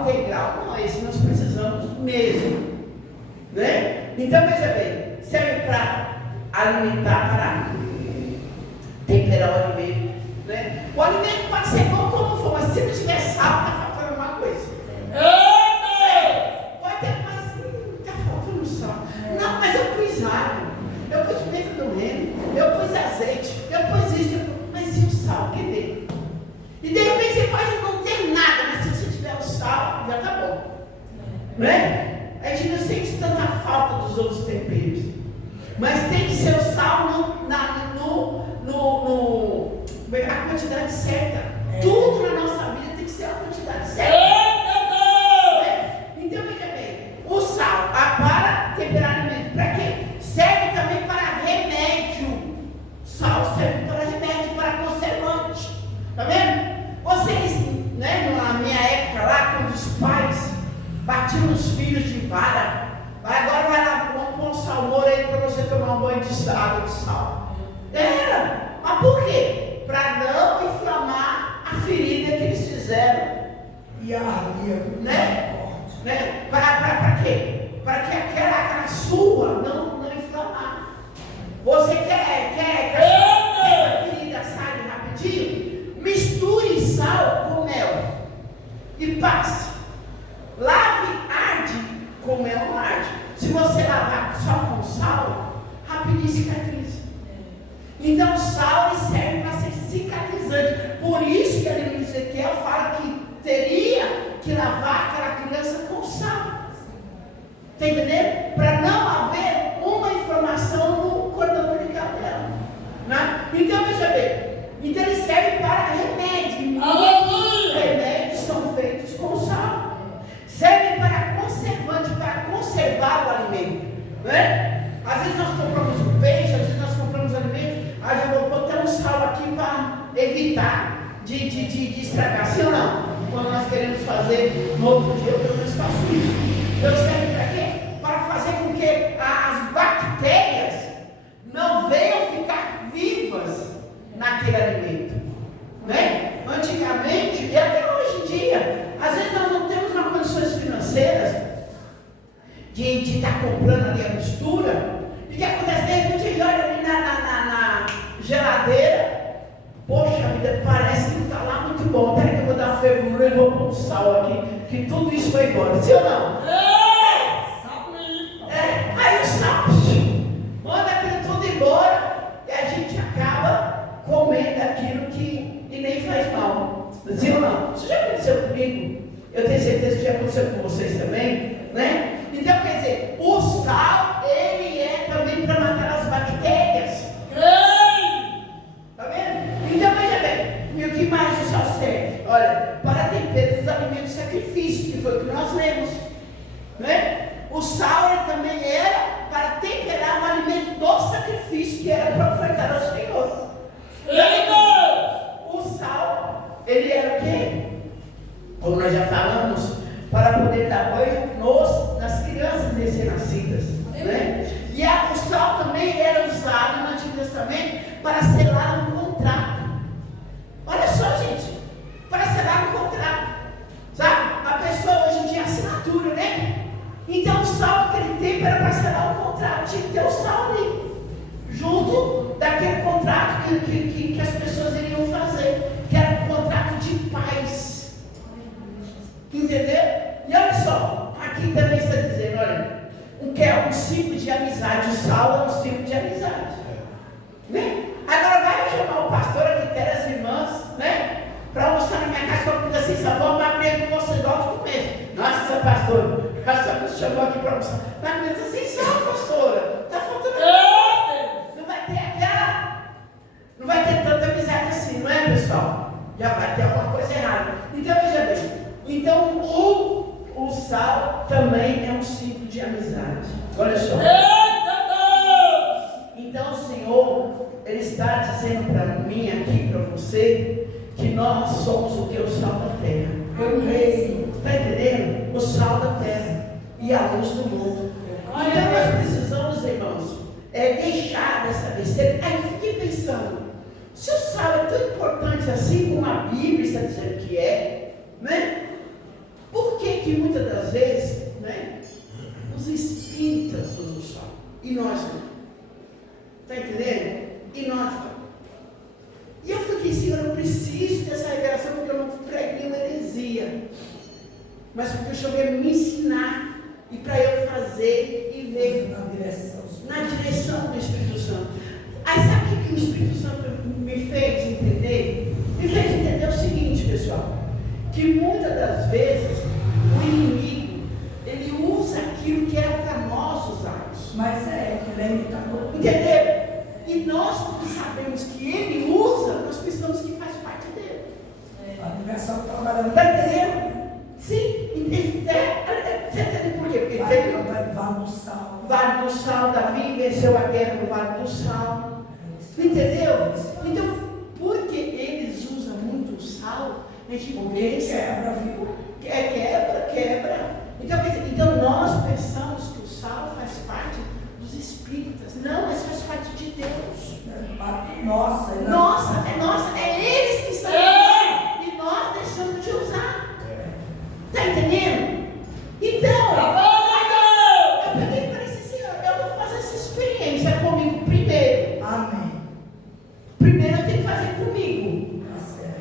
sal integral. Não, esse nós precisamos mesmo. Né? Então, veja bem, serve para alimentar, para temperar o alimento. Né? O alimento pode ser bom como for, mas se não tiver sal, está faltando alguma coisa. Pode ter, mas está faltando sal. Não, mas eu pus água, eu pus pimenta do reino, eu pus azeite, eu pus isso, mas e o sal? Cadê? E de repente você pode não ter nada, mas se você tiver o sal, já está bom. Né? A gente não sente tanta falta dos outros temperos. Mas tem que ser o sal a quantidade certa. Tudo na nossa vida tem que ser a quantidade certa. Então, veja bem, o sal para temperar alimento. Para quê? Serve também para remédio. Sal serve para remédio, para conservante. Está vendo? Vocês, né, na minha época lá, quando os pais batiam nos filhos de vara, agora vai lá, vamos pôr um salmouro aí para você tomar um banho de água de sal. Era. Mas por quê? Para não inflamar a ferida que eles fizeram. E ardia. Né? Para quê? Para que aquela sua não inflamar. Você quer que a ferida saia rapidinho? Misture sal com mel e passe. Lave, arde com mel, não arde. Se você lavar só com sal, rapidinho cicatriza. Então o sal serve para ser cicatrizante. Por isso que a Bíblia de Ezequiel fala que teria que lavar aquela criança com sal. Está entendendo? Para não haver uma inflamação no cordão umbilical dela. Né? Então veja bem. Então ele serve para remédio. Remédios são feitos com sal. Serve para conservante, para conservar o alimento. Né? Às vezes nós compramos um peixe, às vezes nós compramos alimento. Aí eu vou botar um sal aqui para evitar de estragar. Sim ou não? Quando nós queremos fazer no outro dia, eu pelo menos faço isso. Então serve para quê? Para fazer com que as bactérias não venham ficar vivas naquele alimento. Né? Antigamente, e até hoje em dia, às vezes nós não temos uma condições financeiras de estar comprando ali a mistura. E o que acontece? De repente ele olha ali na geladeira. Poxa vida, parece que não está lá muito bom. Peraí que eu vou dar uma fervura e vou pôr um sal aqui, que tudo isso vai embora. Sim ou não? Aí o sal manda aquilo tudo embora e a gente acaba comendo aquilo que nem faz mal. Sim ou não? Isso já aconteceu comigo. Eu tenho certeza que já aconteceu com vocês também, né? Então quer dizer, o sal ele é também para matar as bactérias. Tá vendo? Então veja bem, e o que mais o sal serve? Olha, para tempero dos alimentos de sacrifício, que foi o que nós lemos, né? O sal ele também era para temperar o alimento do sacrifício, que era para ofertar ao Senhor. O sal, ele era o quê? Como nós já falamos, para poder dar banho nas crianças recém-nascidas, né? E o sal também era usado no Antigo Testamento para selar um contrato. Olha só, gente, para selar um contrato, sabe? A pessoa hoje em dia assinatura, né? Então o sal naquele tempo era para selar um contrato, tinha que ter o sal ali, junto daquele contrato que as pessoas iriam fazer, que era um contrato de paz. Entendeu? E olha só, aqui também está dizendo, olha, o que é um símbolo de amizade, o sal é um símbolo de amizade. Né? Agora vai chamar o pastor aqui, ter as irmãs, né? Para almoçar na minha casa com a comida sem sabor, mas abrir com vocês logo de comer. Nossa, pastor, a senhora nos chamou aqui para almoçar. Na comida sem sal, pastora. Está faltando. Não vai ter aquela. Não vai ter tanta amizade assim, não é, pessoal? Já vai ter alguma coisa errada. Então veja bem. Então o sal também é um símbolo de amizade. Olha só. Então o Senhor, Ele está dizendo para mim aqui, para você, que nós somos o que? O sal da terra. Está entendendo? O sal da terra e a luz do mundo. Então nós precisamos, irmãos, deixar dessa besteira. Aí eu fiquei pensando, se o sal é tão importante assim como a Bíblia está dizendo que é, né? Por que que muitas das vezes, né, os espíritas usam o sal e nós não? Está entendendo? E nós não. E eu fiquei, Senhor, eu preciso dessa revelação porque eu não prego nenhuma heresia, mas porque o Senhor veio me ensinar e para eu fazer e ver na direção do Espírito Santo. Aí sabe o que o Espírito Santo me fez entender? Me fez entender o seguinte, pessoal, que muitas das vezes o inimigo, ele usa aquilo que era para nós usarmos. Mas ele é imitador. Entendeu? E nós sabemos que ele usa, nós pensamos que faz parte dele. A diversão trabalhando. Está entendendo? Sim. Você entende por quê? Porque tem Vale do Sal. Vale do Sal, Davi venceu a guerra no Vale do Sal. Entendeu? Então, porque eles usam muito o sal, a gente pensa. Quebra, viu? Quebra. Então nós pensamos que o sal faz parte dos espíritas. Não, mas faz parte de Deus. Nossa, é eles que estão e nós deixamos de usar. Está entendendo? Então, eu peguei e falei assim, Senhor, eu vou fazer essa experiência comigo primeiro. Amém. Primeiro eu tenho que fazer comigo.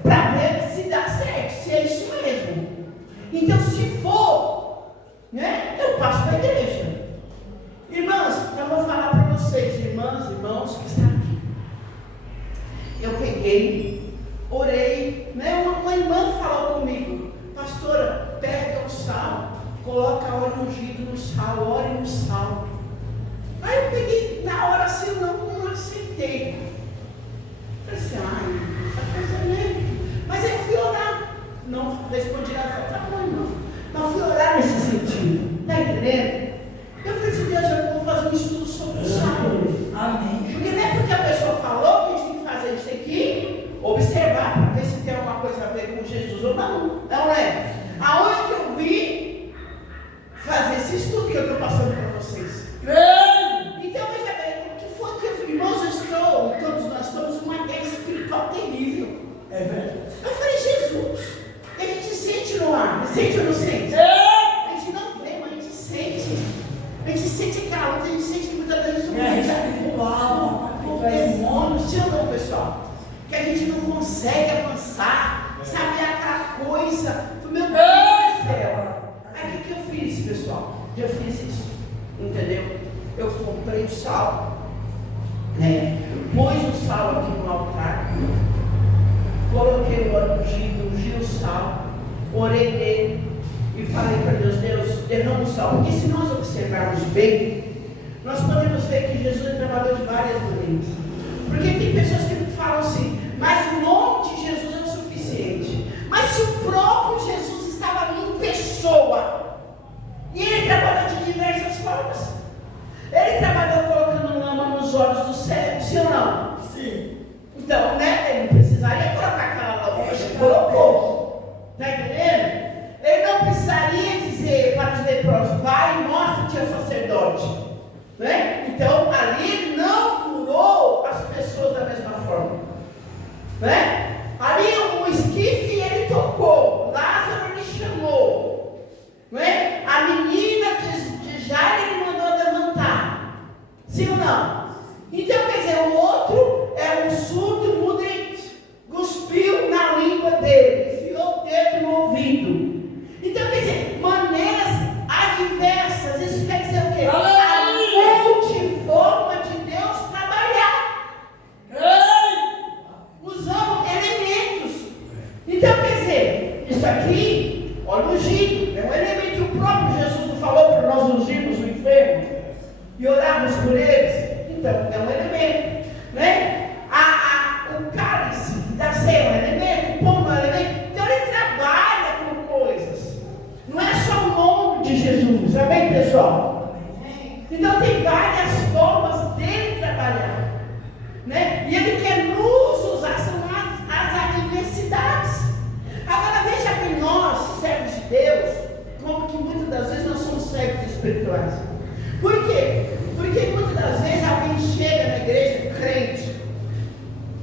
Para ver se dá certo, se é isso mesmo. Então, se for, né, eu passo para a igreja. Irmãs, eu vou falar para vocês, irmãs, irmãos que estão aqui. Eu peguei, orei, né, uma irmã falou comigo, pastora, pega o sal, coloca óleo ungido no sal, ore no sal. Aí eu peguei, na hora assim, eu não aceitei. Falei assim, essa coisa mesmo. Mas aí eu fui orar. Não respondi nada, falei, tá bom, irmão. Mas fui orar nesse sentido. Está entendendo? Eu falei assim, Deus, eu vou fazer um estudo sobre o sal. Amém. Porque não é porque a pessoa falou que a gente tem que fazer, a gente tem que observar para ver se tem alguma coisa a ver com Jesus ou não. Não é? Aonde que eu vi fazer esse estudo que eu estou passando para vocês? Então, veja bem, o que foi que eu fiz? Todos nós estamos numa guerra espiritual terrível. É verdade. Eu falei, Jesus, a gente sente no ar, sente ou não sente? A gente não vê, mas a gente sente. A gente sente aquela luta, a gente sente que muitas vezes É espiritual. com demônios, sim ou não, pessoal? Que a gente não consegue avançar, sabe? Aquela coisa, meu Deus do céu. Aí o que eu fiz, pessoal? Eu fiz isso, entendeu? Eu comprei o sal, né? Pus o sal aqui no altar, coloquei o óleo ungido, ungi o sal, orei nele e falei para Deus, Deus, derrama o sal. Porque se nós observarmos bem, nós podemos ver que Jesus trabalhou de várias maneiras. Porque tem pessoas que falam assim, mas o nome de Jesus é o suficiente. Mas se o próprio Jesus estava ali em pessoa, e ele trabalhou de diversas formas. Ele trabalhou colocando lama nos olhos do cego, sim ou não? Sim. Então, né, ele não precisaria colocar aquela lama, ele colocou. Está entendendo? Ele não precisaria dizer para os leprosos, vai e mostra-te ao sacerdote. Né? Então, ali ele não curou as pessoas da mesma forma. Né? Ali o esquife ele tocou, Lázaro ele chamou. Né? A menina de Jairo ele mandou levantar. Sim ou não? Então, quer dizer, o outro é um surdo mudo, cuspiu na língua dele, enfiou o dedo no ouvido. Então, quer dizer, maneiras adversas. Isso quer dizer o quê? A multiforma de Deus trabalhar. Usando elementos. Então, quer dizer, isso aqui, óleo ungido, é um elemento que o próprio Jesus não falou para nós ungirmos o enfermo e orarmos por eles. Então, é um elemento. Né? O cálice da ceia é um elemento, o pão é um elemento. Então, ele trabalha com coisas. Não é só o nome de Jesus, amém, pessoal? Então tem várias formas dele trabalhar, né? E ele quer nos usar, são as adversidades. Agora veja bem, nós, servos de Deus, como que muitas das vezes nós somos servos espirituais. Por quê? Porque muitas das vezes alguém chega na igreja, crente,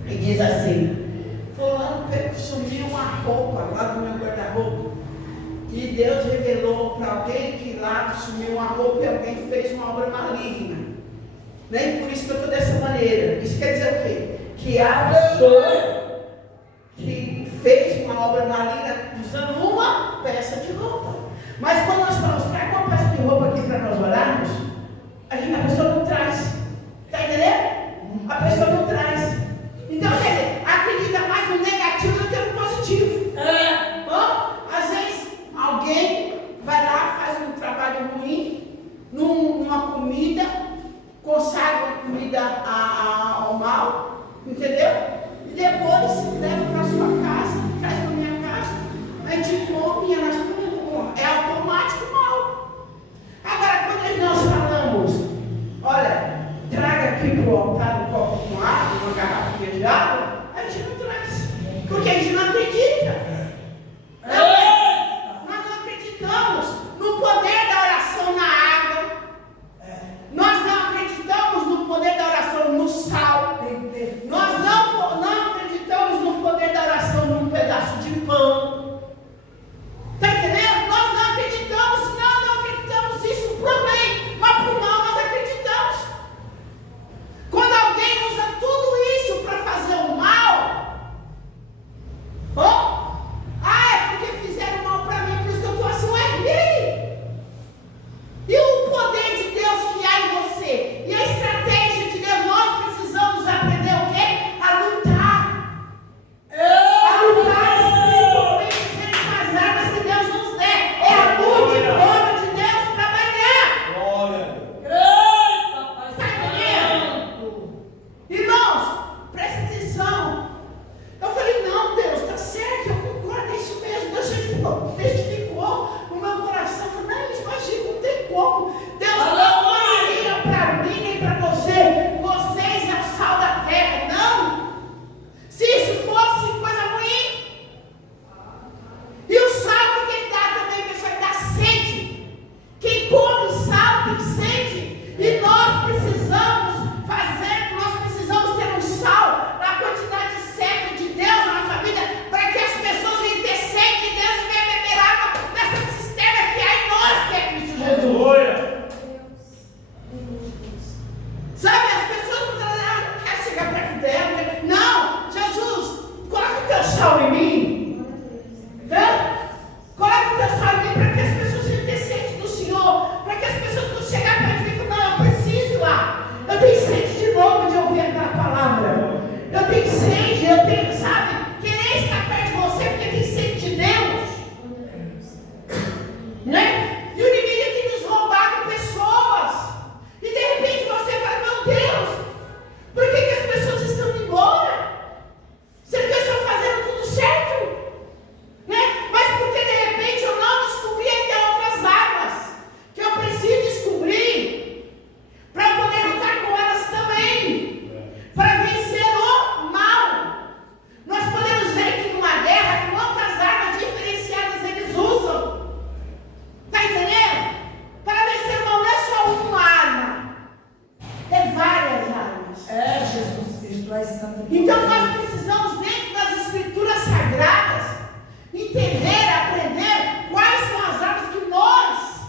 e diz assim, fulano sumiu uma roupa lá do meu guarda-roupa. E Deus revelou revelou para alguém que lá sumiu uma roupa e alguém fez uma obra maligna. Nem por isso que eu estou dessa maneira. Isso quer dizer o quê? Que a pessoa que fez uma obra maligna usando uma peça de roupa. Mas quando nós falamos, traga uma peça de roupa aqui para nós orarmos, a pessoa não traz. Está entendendo? A pessoa não traz. Então, quer dizer, acredita mais no negativo do que no positivo. Às vezes, alguém vai lá, faz um trabalho ruim, numa comida, consagra a comida ao mal, entendeu? E depois leva para sua casa, traz para minha casa, a gente come e é automático mal. Agora, quando nós falamos, olha, traga aqui para o altar um copo com água, uma garrafinha de água, a gente não traz, porque a gente não acredita. Nós não acreditamos no poder da oração na água. Nós não acreditamos no poder da oração no sal. Nós não acreditamos no poder da oração num pedaço de pão. Está entendendo? Nós não acreditamos, não acreditamos isso pro bem, mas pro mal nós acreditamos. Quando alguém usa tudo isso para fazer o mal, é porque fizeram mal para mim, por isso que eu estou assim, e aí? E o poder de Deus que há em você? E a estratégia de Deus? Nós precisamos aprender o quê? A lutar. A lutar espiritualmente com as armas que Deus nos der. É a luta e forma de Deus trabalhar. Está entendendo? Irmãos, presta atenção. Eu falei, não, Deus, está certo, eu concordo, é isso mesmo. Deus testificou no meu coração. Eu falei, não, imagina, não tem como. Deus não faria para mim nem para você. Vocês é o sal da terra. Não. Se isso fosse coisa ruim. E o sal que ele dá também, pessoal, ele dá sede. Quem come sal tem sede. E nós precisamos ter um sal na quantidade certa de Deus na nossa vida, para que as pessoas venham ter sede de Deus e venham beber água nessa cisterna que há em nós, que é Cristo Jesus. Sabe, as pessoas não querem chegar perto dela. Não, Jesus, coloca o teu sal em mim. Coloca o teu sal em mim para que as pessoas venham ter sede do Senhor. Para que as pessoas, quando chegar perto de mim, falam, não, eu preciso lá. Eu tenho sede de novo de ouvir aquela palavra. Eu tenho sede, sabe, querer estar perto de você porque tem sede de Deus. Né? E o inimigo tem nos roubado pessoas. E de repente você fala, meu Deus, por que as pessoas estão indo embora? Sendo que eu estou fazendo tudo certo? Né? Mas porque de repente eu não descobri ainda outras armas que eu preciso descobrir para poder lutar com elas também, para vencer o mal. Nós podemos ver que numa guerra, quantas armas diferenciadas eles usam. Está entendendo? Para vencer o mal não é só uma arma, é várias armas. Jesus Cristo, lá Santo. Então nós precisamos, dentro das escrituras sagradas, entender, aprender quais são as armas que nós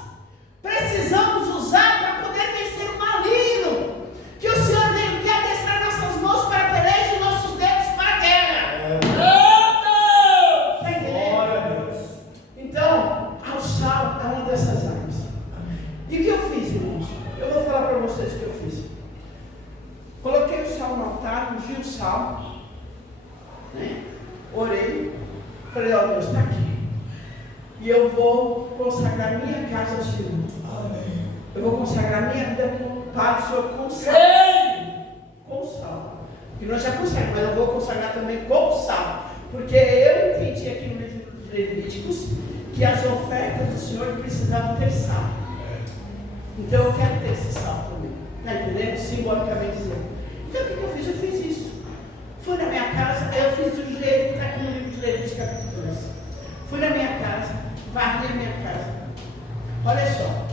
precisamos usar para poder vencer o maligno. Que o Senhor veio aqui adestrar nossas mãos para a peleja e nossos dedos para a guerra. Está entendendo? Então, o sal é uma dessas armas. E o que eu fiz, irmãos? Eu vou falar para vocês o que eu fiz. Coloquei o sal no altar, ungi o sal, né? Orei, falei, ó Deus, está aqui. E eu vou consagrar minha casa ao Senhor. Amém. Eu vou consagrar minha vida para o Senhor com sal. Com sal. E nós já consagramos, mas eu vou consagrar também com sal. Porque eu entendi aqui no livro de Levíticos que as ofertas do Senhor precisavam ter sal. Então eu quero ter esse sal também. Está entendendo? Simbolicamente dizendo. Então o que eu fiz? Eu fiz isso. Fui na minha casa, eu fiz do jeito que está aqui no livro de Levíticos, capítulo 2. Fui na minha casa, varri a minha casa. Olha só,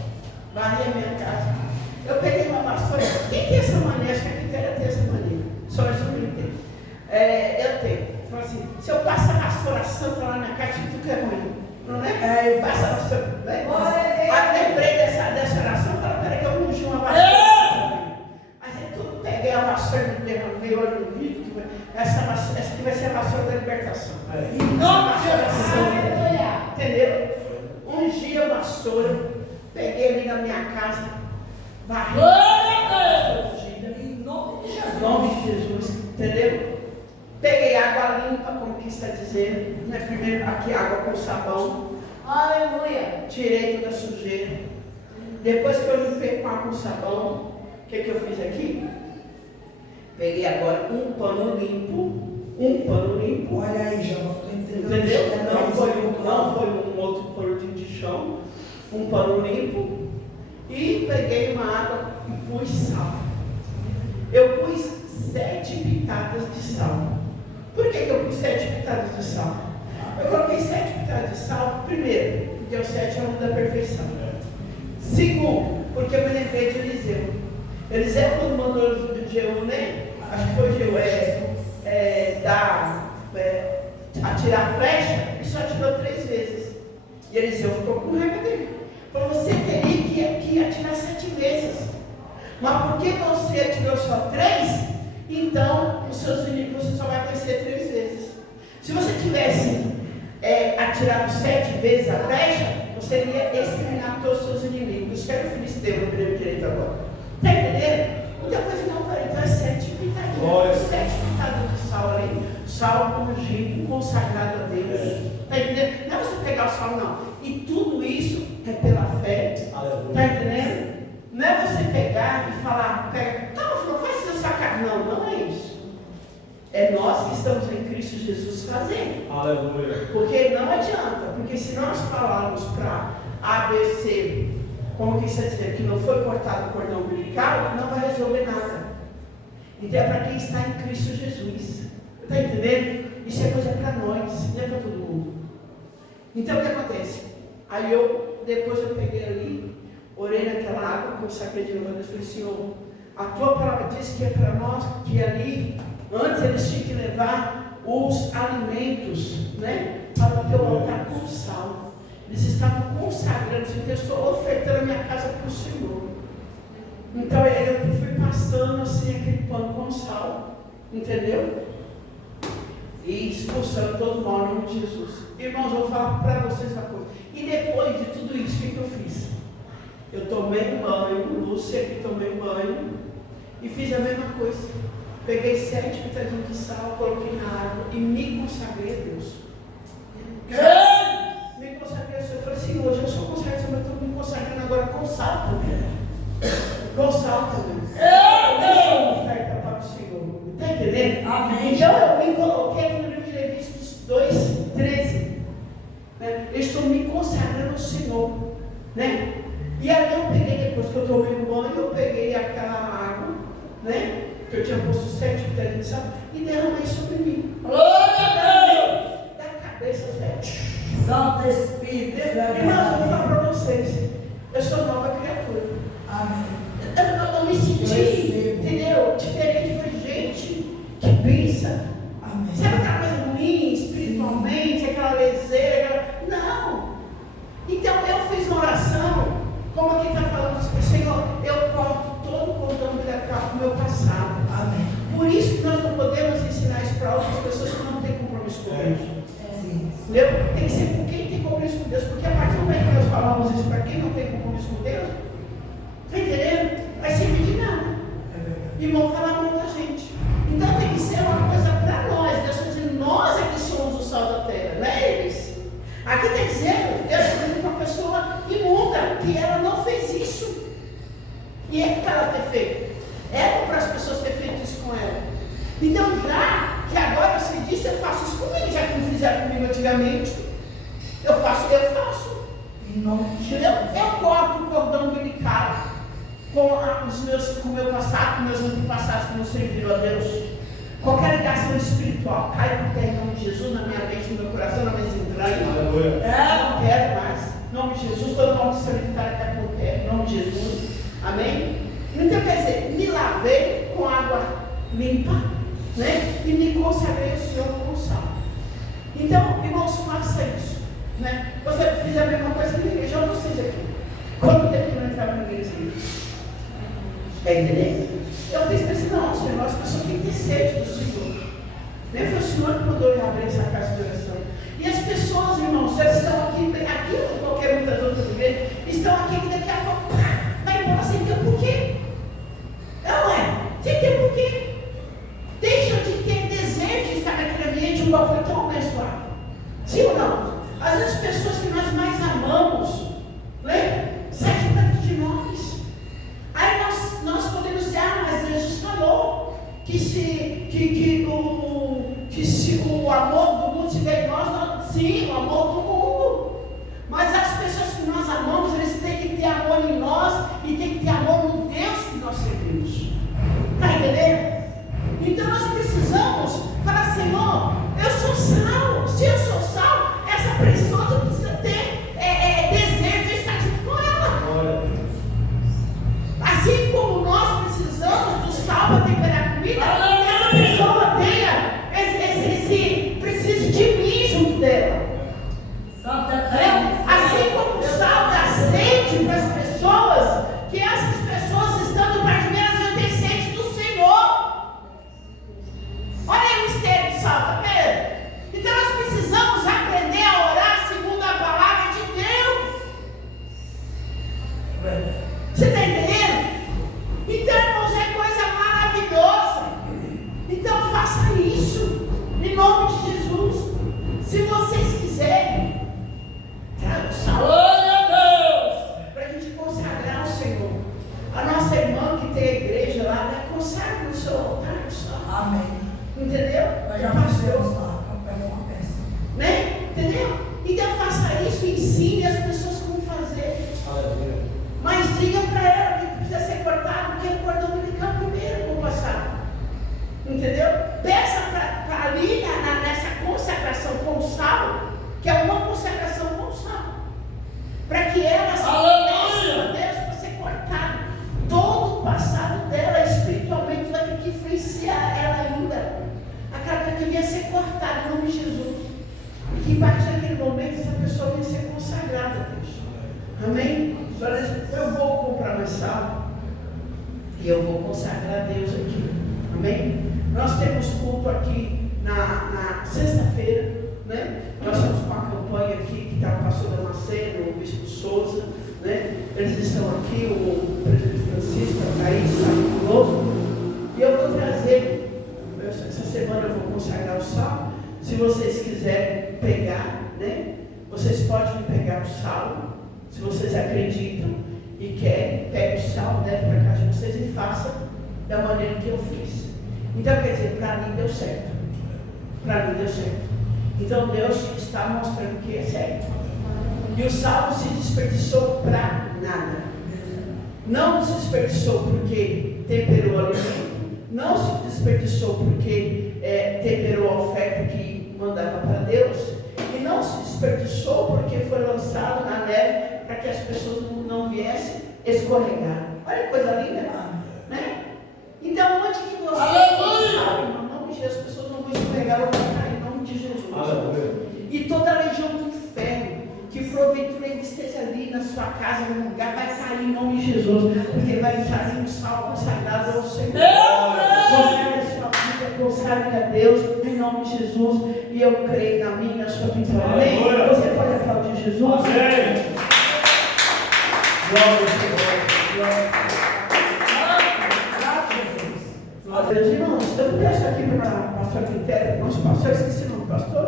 varri a minha casa. Eu peguei uma vassoura. Quem tem essa mania? Acho que a Quitéria tem essa mania. Só mais um minuto. Eu tenho. Falei assim, se eu passo a vassoura santa lá na casa, tudo que é ruim. Não é? Faça a vassoura. Né? Lembrei dessa oração, falei, peraí que eu ungi uma vassoura. Mas aí tudo peguei a vassoura e derramei óleo no vidro. Essa aqui vai ser a vassoura da libertação. Entendeu? Ungi a vassoura, peguei ali na minha casa, varri. Em nome de Jesus, entendeu? Peguei água limpa, como que está dizendo, né? Primeiro aqui água com sabão. Aleluia. Tirei toda a sujeira. Depois que eu limpei com água com sabão, o que eu fiz aqui? Peguei agora um pano limpo. Olha aí, já estou entendendo. Entendeu? Não foi um outro pano de chão. Um pano limpo. E peguei uma água e pus sal. Eu pus 7 pitadas de sal. Por que eu pus 7 pitadas de sal? Eu coloquei 7 pitadas de sal, primeiro, porque o 7 é o número da perfeição. Segundo, porque eu me lembrei de Eliseu. Eliseu, quando mandou Jeú, né? Acho que foi Jeú, atirar a flecha, ele só atirou 3 vezes. E Eliseu ficou com raiva dele. Falou, você teria que atirar 7 vezes. Mas porque você atirou só 3, então os seus inimigos você só vai vencer 3 vezes. Se você tivesse atirado 7 vezes a flecha, você iria exterminar todos os seus inimigos. Isso que era o filisteu no primeiro direito agora. Está entendendo? Então eu falei, não, peraí, então é 7 pitadinhas. 7 pitadas de sal ali. Sal ungido, consagrado a Deus. Está entendendo? Não é você pegar o sal, não. E tudo isso é pela fé. Está entendendo? Não é você pegar e falar, não, faz isso na sua casa. Não é isso. É nós que estamos em Cristo Jesus fazendo. Aleluia. Porque não adianta, porque se nós falarmos para ABC, como que isso quer dizer, que não foi cortado o cordão umbilical, não vai resolver nada. Então é para quem está em Cristo Jesus. Está entendendo? Isso é coisa para nós, não é para todo mundo. Então o que acontece? Aí depois eu peguei ali, orei naquela água, consagrei de novo a Deus, falei, Senhor, a tua palavra diz que é para nós, que ali, antes eles tinham que levar os alimentos, né, para o teu altar com sal. Eles estavam consagrando, então eu estou ofertando a minha casa para o Senhor. Então eu fui passando assim aquele pano com sal, entendeu? E expulsando todo o mal em nome de Jesus. Irmãos, eu vou falar para vocês uma coisa. E depois de tudo isso, o que eu fiz? Eu tomei um banho, Lúcia aqui tomei um banho e fiz a mesma coisa. Peguei 7 pitadinhos de sal, coloquei na água e me consagrei a Deus. Me consagrei a Deus. Eu falei assim, hoje eu sou consagrado, mas estou me consagrando agora com sal também. Com sal também. Deixa uma oferta para o Senhor. Está entendendo? Amém. Então eu me coloquei no livro de Levíticos 2:13. Né? Eu estou me consagrando ao Senhor. Né? E aí eu peguei, depois que eu tomei um banho, eu peguei aquela água, né? Que eu tinha posto 7 pitadinhos de sal e derramei sobre mim. Da cabeça aos pés. Santo Espírito. Irmãos, eu vou falar para vocês. Eu sou nova criatura. Amém. Eu me senti, entendeu? Diferente. Foi gente que pensa. Amém. Sabe aquela coisa ruim, espiritualmente, aquela leseira? Não. Então eu fiz uma oração, como aqui está falando, Senhor, eu corto todo o cordão umbilical do meu passado. Amém. Por isso que nós não podemos ensinar isso para outras pessoas que não têm compromisso com Deus. Sim. Entendeu? Tem que ser com quem tem compromisso com Deus, porque a partir do momento que nós falamos isso para quem não tem compromisso com Deus, está entendendo? Vai servir de nada. E vão falar muita gente. Então tem que ser uma coisa para nós. Deus está dizendo, nós é que somos o sal da terra, não é eles. Aqui está dizendo, Deus está dizendo para uma pessoa imunda, que ela não fez isso. E é para ela ter feito. É para as pessoas terem feito isso com ela. Então, já que agora eu sei disso, eu faço isso comigo, já que não fizeram comigo antigamente. Eu faço. Em nome de Jesus. Eu corto o cordão umbilical com o meu passado, com meus antepassados que não serviram a Deus. Qualquer ligação espiritual cai por terra em nome de Jesus, na minha mente, no meu coração, nas minhas entranhas. Não quero mais. Em nome de Jesus, todo nome sanitário cai por terra, em nome de Jesus. Amém? Então quer dizer, me lavei com água limpa, né? E me consagrei ao Senhor com sal. Então, irmãos, faça isso. Né? Você presente. Está entendendo? Eu fiz pensei, não, Senhor, as pessoas têm que ter sede do Senhor. Né? Foi o Senhor que mandou eu abrir essa casa de oração. E as pessoas, irmãos, elas estão aqui ou qualquer muitas outras igrejas, estão aqui que daqui a pouco vai embora sem ter porquê. Não é? Sem ter porquê. Deixa de ter desejo de estar naquele ambiente o qual foi tão abençoado. Sim ou não? Às vezes as pessoas que nós mais amamos, né? Saem de perto de nós. Aí nós podemos dizer, mas Jesus falou que se o amor do mundo estiver em nós, sim, o amor do mundo. Mas as pessoas que nós amamos, eles têm que ter amor em nós e têm que ter amor no Deus que nós servimos. Está entendendo? Então nós precisamos falar, Senhor, eu sou sal. Se eu sou sal, essa pessoa precisa ter desejo de estar junto com ela. Assim como nós precisamos do sal para temperar a comida, essa pessoa precise de mim junto dela. Assim como o sal dá sede para as pessoas, que essas pessoas estando perto de mim, elas vão ter sede do Senhor. Olha aí o mistério do sal, tá vendo? Então nós precisamos aprender a orar segundo a palavra de Deus. Você está entendendo? Então, irmãos, é coisa maravilhosa. Então faça isso em nome de Jesus. Se vocês quiserem, traga o sal. Glória a Deus! Para a gente consagrar o Senhor. A nossa irmã que tem a igreja lá, né, consagra o seu altar o sal. Amém. Entendeu? Eu já fizemos lá, é uma peça. Né? Entendeu? Então faça isso e ensine as pessoas como fazer. Mas diga para ela que precisa ser cortado, porque o cordão umbilical primeiro vou passar. Entendeu? Peça para ali nessa consagração com o sal, que é uma consagração com o sal, para que ela se peça a Deus para ser cortado. Todo o passado dela, espiritualmente, tudo aquilo que influencia ela ainda, aquela que devia ser cortada em nome de Jesus. E que a partir daquele momento essa pessoa venha ser consagrada a Deus. Amém? Eu vou comprar mais sal e eu vou consagrar a Deus aqui. Amém? Nós temos culto aqui na sexta-feira, né? Nós temos uma campanha aqui que está o pastor Damasceno, o bispo Souza, né? Eles estão aqui, o presidente Francisco, a Thaís, está conosco. E eu vou trazer, essa semana eu vou consagrar o sal. Se vocês quiserem pegar, né? Vocês podem pegar o sal. Se vocês acreditam e querem, pegue o sal, leve para casa de vocês e façam da maneira que eu fiz. Então, quer dizer, para mim deu certo. Para mim deu certo. Então, Deus está mostrando que é certo. E o sal não se desperdiçou para nada. Não se desperdiçou porque temperou o alimento. Não se desperdiçou porque temperou a oferta que mandava para Deus. E não se desperdiçou porque foi lançado na neve para que as pessoas não viessem escorregar. Olha que coisa linda, né? Então, onde que você está, em nome de Jesus, as pessoas não vão escorregar ou cair em nome de Jesus. E toda a legião do inferno que porventura ele esteja ali na sua casa, no lugar, vai cair em nome de Jesus, porque vai entrar em um sal consagrado ao Senhor. Consagre a sua vida, consagre a Deus em nome de Jesus, e eu creio na minha, na sua vitória. Amém? Você pode aplaudir Jesus? Amém. Glória a Deus. Meus irmãos, eu peço aqui para o pastor Quitério, nosso pastor, esqueci o nome do pastor.